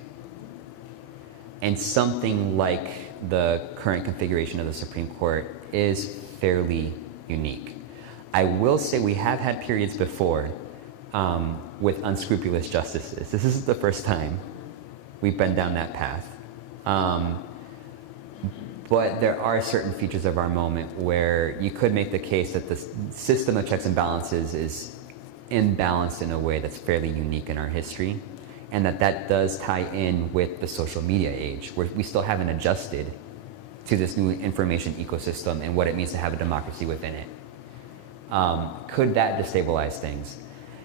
And something like the current configuration of the Supreme Court is fairly unique. I will say we have had periods before with unscrupulous justices. This isn't the first time we've been down that path. But there are certain features of our moment where you could make the case that the system of checks and balances is imbalanced in a way that's fairly unique in our history, and that does tie in with the social media age, where we still haven't adjusted to this new information ecosystem and what it means to have a democracy within it. Could that destabilize things?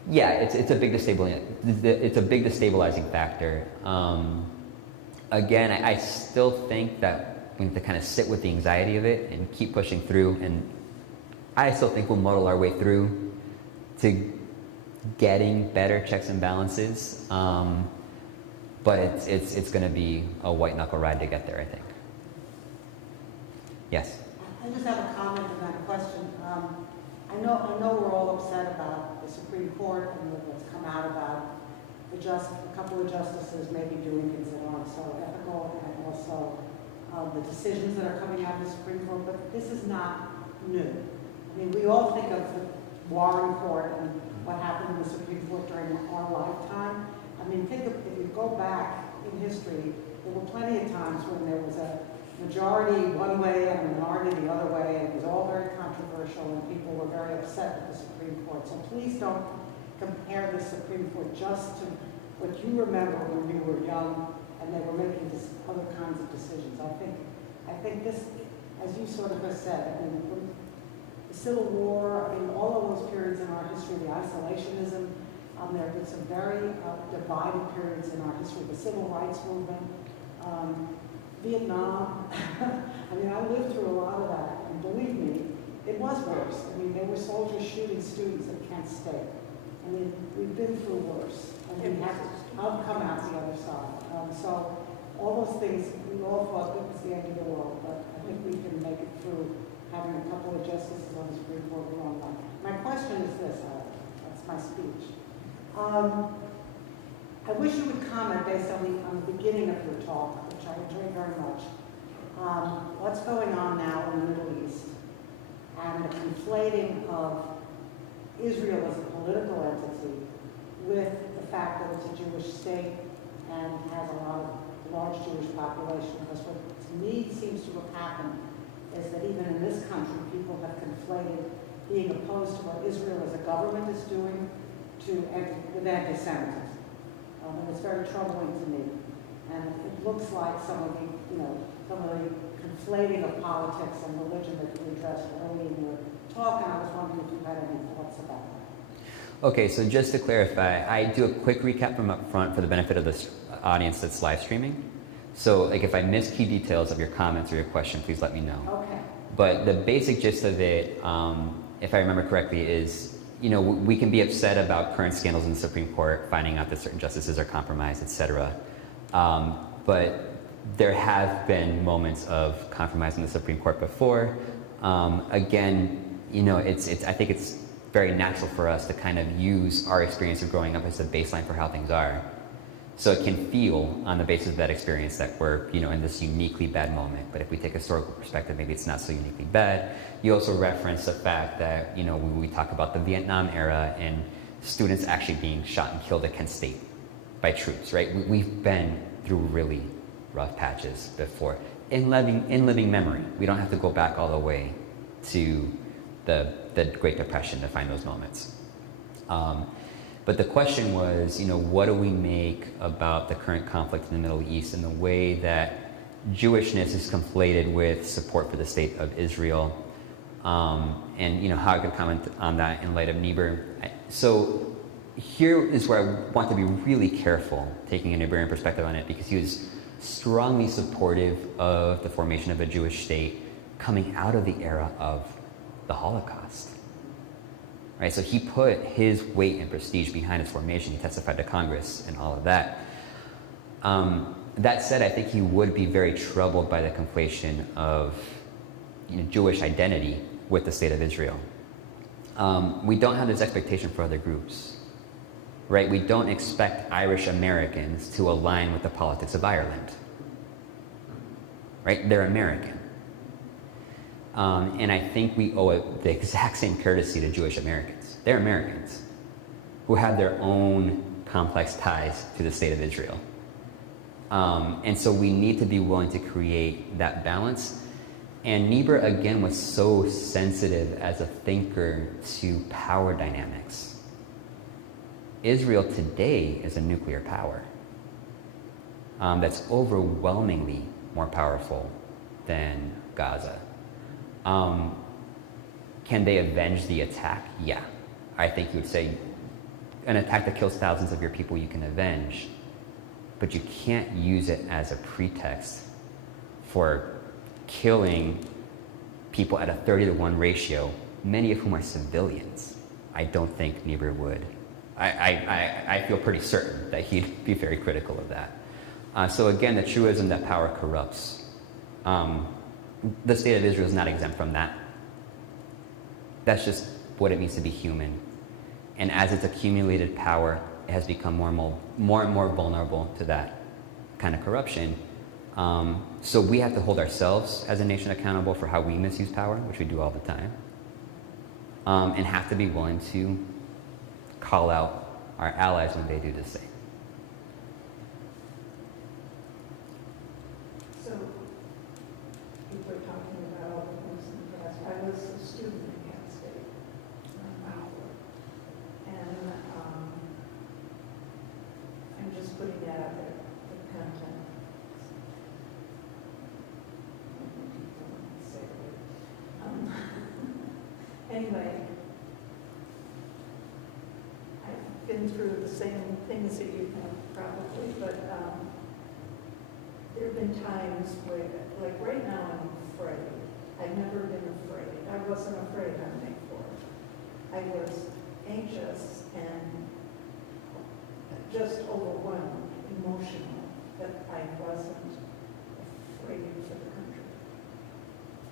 Yeah, it's a big destabilizing factor. Again, I still think that we need to kind of sit with the anxiety of it and keep pushing through. And I still think we'll muddle our way through to getting better checks and balances. But it's going to be a white knuckle ride to get there, I think. Yes? I just have a comment on that question. I know we're all upset about the Supreme Court and what's come out about a couple of justices maybe doing things that aren't so ethical, and also the decisions that are coming out of the Supreme Court, but this is not new. I mean, we all think of the Warren Court and what happened in the Supreme Court during our lifetime. I mean, if you go back in history, there were plenty of times when there was a majority one way and a minority the other way, and it was all very controversial, and people were very upset with the Supreme Court. So please don't compare the Supreme Court just to what you remember when you were young and they were making other kinds of decisions. I think this, as you sort of have said, I mean, the Civil War, I mean, all of those periods in our history, the isolationism, there have been some very divided periods in our history, the Civil Rights Movement, Vietnam. I mean, I lived through a lot of that, and believe me, it was worse. I mean, there were soldiers shooting students at Kent State. I mean, we've been through worse, and we have come out the other side. So all those things, we all thought it was the end of the world, but I think we can make it through having a couple of justices on the Supreme Court we don't like. My question is this, that's my speech. I wish you would comment based on the beginning of your talk, which I enjoyed very much. What's going on now in the Middle East and the conflating of Israel as a political entity with the fact that it's a Jewish state and has a large Jewish population. Because what to me seems to have happened is that even in this country, people have conflated being opposed to what Israel as a government is doing with anti-Semitism. And it's very troubling to me. And it looks like some of the conflating of politics and religion that you addressed early in your talk, and I was wondering if you had any thoughts about that. Okay, so just to clarify, I do a quick recap from up front for the benefit of the audience that's live streaming. So like if I miss key details of your comments or your question, please let me know. Okay. But the basic gist of it, if I remember correctly, is we can be upset about current scandals in the Supreme Court, finding out that certain justices are compromised, etc. But there have been moments of compromise in the Supreme Court before. Again, I think it's very natural for us to kind of use our experience of growing up as a baseline for how things are. So it can feel, on the basis of that experience, that we're, in this uniquely bad moment. But if we take a historical perspective, maybe it's not so uniquely bad. You also reference the fact that, when we talk about the Vietnam era and students actually being shot and killed at Kent State by troops, right? We've been through really rough patches before. In living memory, we don't have to go back all the way to the Great Depression to find those moments. But the question was, what do we make about the current conflict in the Middle East and the way that Jewishness is conflated with support for the state of Israel? And how I could comment on that in light of Niebuhr. So here is where I want to be really careful taking a Niebuhrian perspective on it, because he was strongly supportive of the formation of a Jewish state coming out of the era of the Holocaust. Right, so he put his weight and prestige behind its formation. He testified to Congress and all of that. That said, I think he would be very troubled by the conflation of Jewish identity with the state of Israel. We don't have this expectation for other groups. Right? We don't expect Irish Americans to align with the politics of Ireland. Right? They're American. And I think we owe the exact same courtesy to Jewish Americans. They're Americans who have their own complex ties to the state of Israel. And so we need to be willing to create that balance. And Niebuhr, again, was so sensitive as a thinker to power dynamics. Israel today is a nuclear power that's overwhelmingly more powerful than Gaza. Can they avenge the attack? Yeah. I think you would say an attack that kills thousands of your people you can avenge, but you can't use it as a pretext for killing people at a 30-to-1 ratio, many of whom are civilians. I don't think Niebuhr would. I feel pretty certain that he'd be very critical of that. So again, the truism that power corrupts. The state of Israel is not exempt from that. That's just what it means to be human. And as it's accumulated power, it has become more and more vulnerable to that kind of corruption. So we have to hold ourselves as a nation accountable for how we misuse power, which we do all the time, and have to be willing to call out our allies when they do the same. So, if we're talking about all the things in the past, I was a student in Kent State. And I'm just putting that out there, the content. Anyway, I've been through the same things that you have probably, but there have been times where, like right now I'm afraid. I've never been afraid. I wasn't afraid on May 4th. I was anxious and just overwhelmed, emotional, but I wasn't afraid for the country.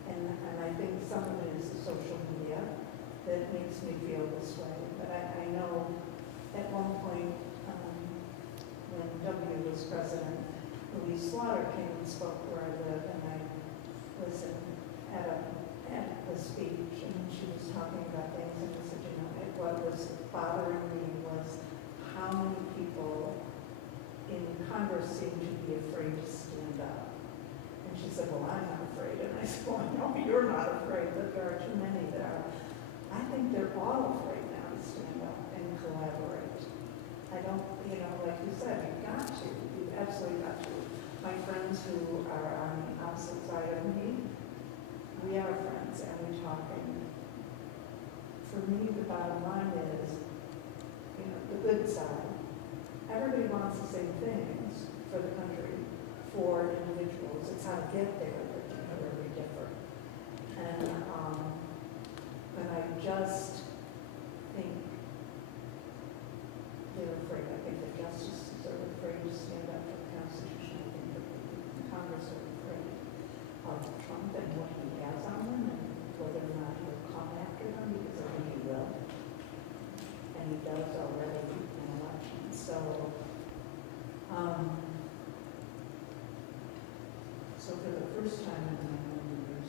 And I think some of it is the social media that makes me feel this way. But I know at one point when W was president, Louise Slaughter came and spoke where I live, and I was at a speech, and she was talking about things, and I said, what was bothering me was how many people in Congress seem to be afraid to stand up. And she said, well, I'm not afraid. And I said, well, no, you're not afraid, but there are too many that are. I think they're all afraid now to stand up and collaborate. I don't, you know, like you said, you've got to. You've absolutely got to. My friends who are on the opposite side of me, we are friends and we talk. And for me, the bottom line is, you know, the good side. Everybody wants the same things for the country, for individuals. It's how to get there that we differ. And but I just think they're afraid. I think the justices are afraid to stand up for the Constitution. I think that the Congress are afraid of Trump and what he has on them and whether or not he'll come after them, because I think he will. And he does already in elections. So, so for the first time in my own years,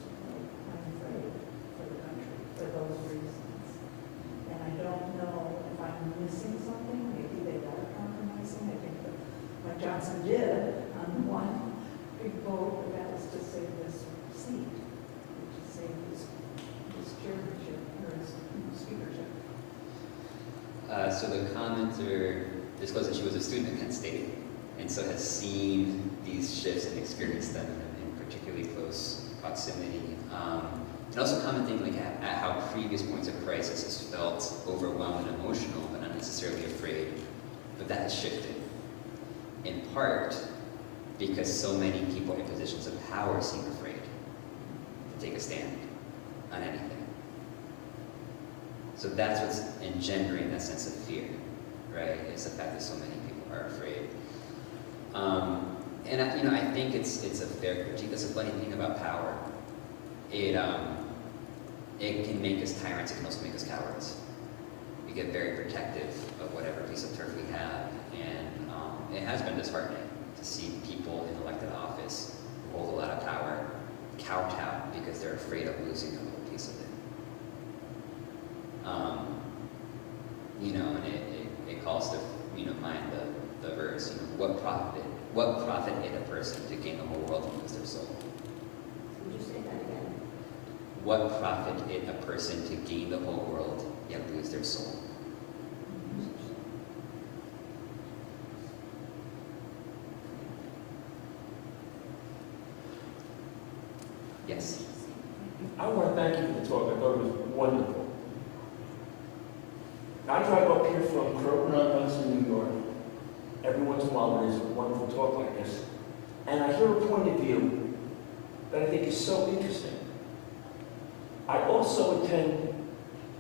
I'm afraid for the country for those reasons. And I don't know if I'm missing something. Maybe they are compromising. I think that what Johnson did on one big vote, that was to save this seat, to save his chairmanship or his speakership. So the commenter disclosed that she was a student at Kent State, and so has seen these shifts and experienced them in particularly close proximity. And also commenting like at how previous points of crisis has felt overwhelmed and emotional, but not necessarily afraid. But that has shifted, in part because so many people in positions of power seem afraid to take a stand on anything. So that's what's engendering that sense of fear, right? It's the fact that so many people are afraid. And I think it's a fair critique. That's a funny thing about power. It can make us tyrants. It can also make us cowards. We get very protective of whatever piece of turf we have, and it has been disheartening to see people in elected office who hold a lot of power kowtow because they're afraid of losing a little piece of it. And it calls to mind the verse. What profit it a person to gain the whole world and lose their soul? Would you say that again? What profit it a person to gain the whole world yet lose their soul? Yes. I want to thank you for the talk. I thought it was wonderful. I drive up here from Croton-on-Hudson, New York. Every once in a while there's a wonderful talk like this. And I hear a point of view that I think is so interesting. I also attend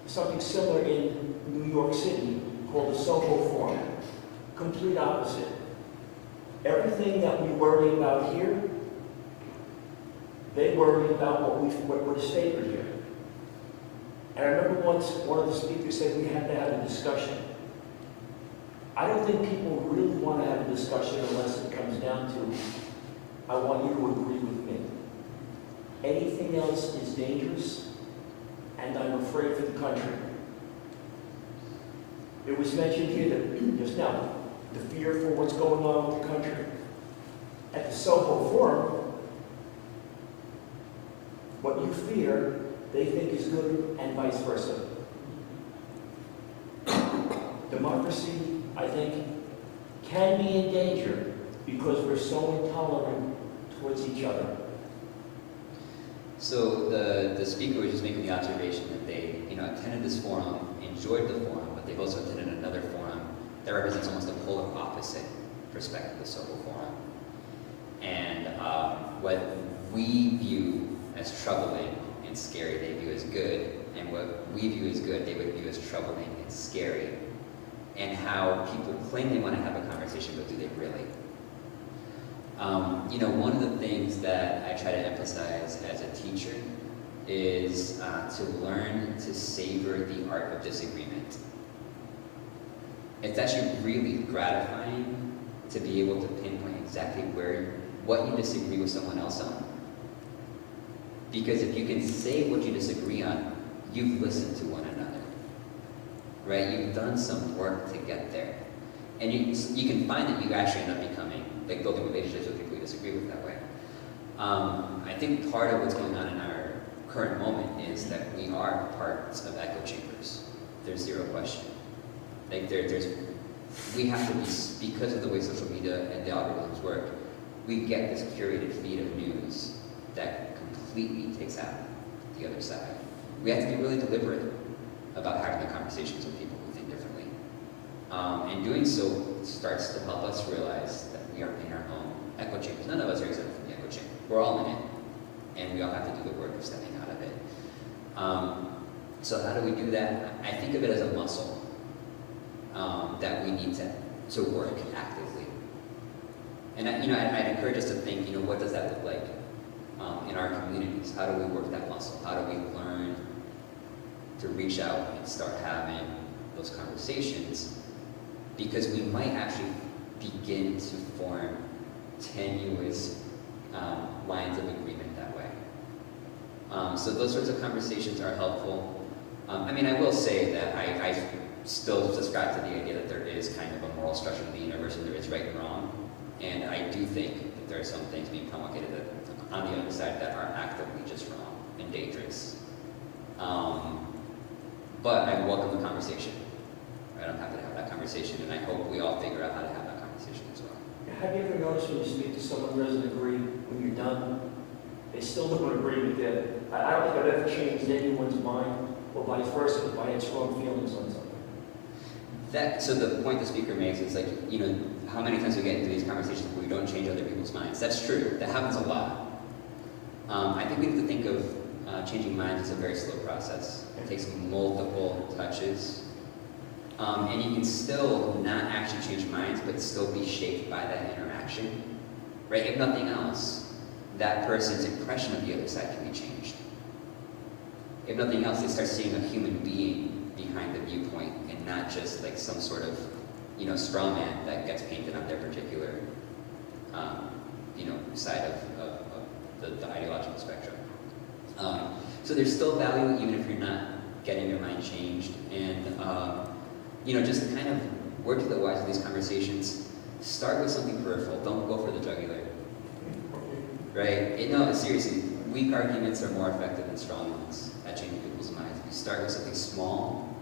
something similar in New York City called the Soho Forum. Complete opposite. Everything that we worry about here, they worry about what is favored here. And I remember once one of the speakers said we had to have a discussion. I don't think people really want to have a discussion unless it comes down to, I want you to agree with me. Anything else is dangerous, and I'm afraid for the country. It was mentioned here that just now, the fear for what's going on with the country. At the Soho Forum, what you fear, they think is good, and vice versa. Democracy, I think, can be in danger because we're so intolerant towards each other. So the speaker was just making the observation that they, attended this forum, enjoyed the forum, but they've also attended another forum that represents almost a polar opposite perspective of the Soho Forum. And what we view as troubling and scary, they view as good, and what we view as good, they would view as troubling and scary. And how people claim they want to have a conversation, but do they really? One of the things that I try to emphasize as a teacher is to learn to savor the art of disagreement. It's actually really gratifying to be able to pinpoint exactly what you disagree with someone else on. Because if you can say what you disagree on, you've listened to one another, right? You've done some work to get there. And you can find that you actually end up becoming like building relationships with people we disagree with that way. I think part of what's going on in our current moment is that we are parts of echo chambers. There's zero question. Like we have to be, because of the way social media and the algorithms work, we get this curated feed of news that completely takes out the other side. We have to be really deliberate about having the conversations with people who think differently. And doing so starts to help us realize that we are in our own echo chambers. None of us are exempt from the echo chamber. We're all in it. And we all have to do the work of stepping out of it. So how do we do that? I think of it as a muscle that we need to work actively. And I'd encourage us to think, what does that look like in our communities? How do we work that muscle? How do we learn to reach out and start having those conversations? Because we might actually begin to form tenuous lines of agreement that way. So those sorts of conversations are helpful. I will say that I still subscribe to the idea that there is kind of a moral structure of the universe and there is right and wrong. And I do think that there are some things being promulgated that, on the other side, that are actively just wrong and dangerous. But I welcome the conversation. Right? I'm happy to have that conversation, and I hope we all figure out how to have that conversation as well. Have you ever noticed when you speak to someone who doesn't agree, when you're done, they still don't agree with it? I don't think I've ever changed anyone's mind, or vice versa, if I had strong feelings on something. So the point the speaker makes is like, how many times we get into these conversations where we don't change other people's minds. That's true. That happens a lot. I think we need to think of changing minds as a very slow process. It takes multiple touches. And you can still not actually change minds, but still be shaped by that interaction. Right? If nothing else, that person's impression of the other side can be changed. If nothing else, they start seeing a human being behind the viewpoint and not just like some sort of, straw man that gets painted on their particular, side of the ideological spectrum. So there's still value even if you're not getting your mind changed. And, just kind of work to the wise of these conversations. Start with something peripheral. Don't go for the jugular. Right? No, seriously, weak arguments are more effective than strong ones at changing people's minds. If you start with something small,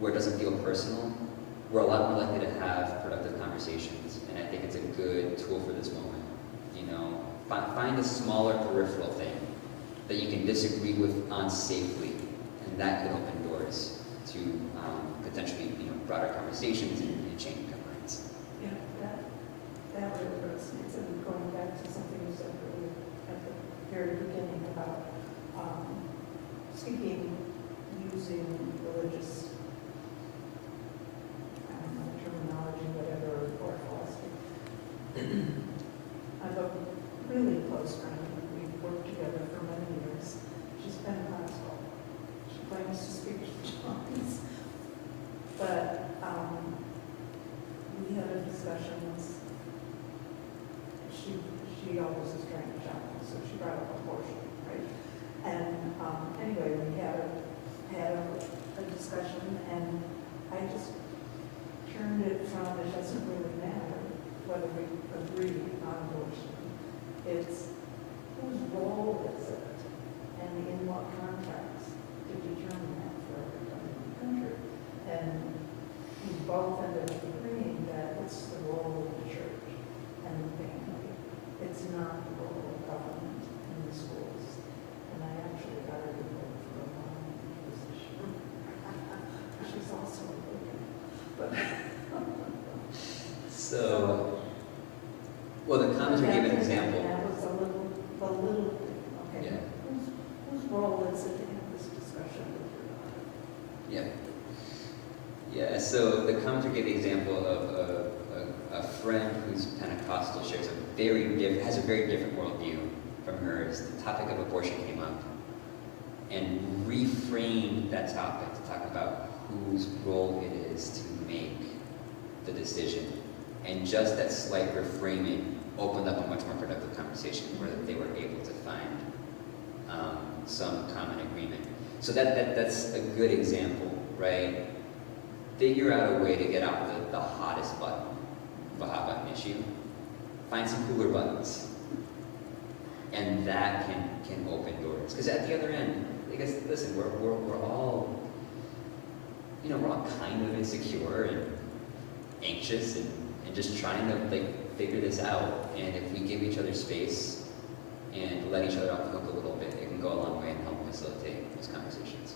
where it doesn't feel personal, we're a lot more likely to have productive conversations. And I think it's a good tool for this moment. Find a smaller peripheral thing that you can disagree with on safely, and that could open doors to potentially broader conversations and changing of minds. Yeah, that really resonates. And going back to something you said earlier at the very beginning about speaking using religious, terminology, whatever, or philosophy. I have a really close friend. We've worked together for many years. She's Pentecostal. She claims to speak tongues. But we had a discussion once. She always is trying to shop, so she brought up abortion, right? And anyway, we had a discussion, and I just turned it from, it doesn't really matter whether we agree on abortion. It's whose role is it, and in what context to determine that for everybody in the country. And we both ended up agreeing that it's the role of the church and the family. It's not the role of government in the schools. And I actually got her to vote for a woman position. She's also a woman. But well, the commenter gave an example. That was a little thing. Okay. Yeah. Whose role is it to have this discussion with your daughter? Yeah. So the commenter gave the example of a friend who's Pentecostal has a very different worldview from hers. The topic of abortion came up, and reframed that topic to talk about whose role it is to make the decision. And just that slight reframing opened up a much more productive conversation where they were able to find some common agreement. So that's a good example, right? Figure out a way to get out the hottest button, the hot button issue, find some cooler buttons. And that can open doors. Because at the other end, because listen, we're all, you know, we're all kind of insecure and anxious and just trying to like figure this out. And if we give each other space and let each other off the hook a little bit, it can go a long way and help facilitate those conversations.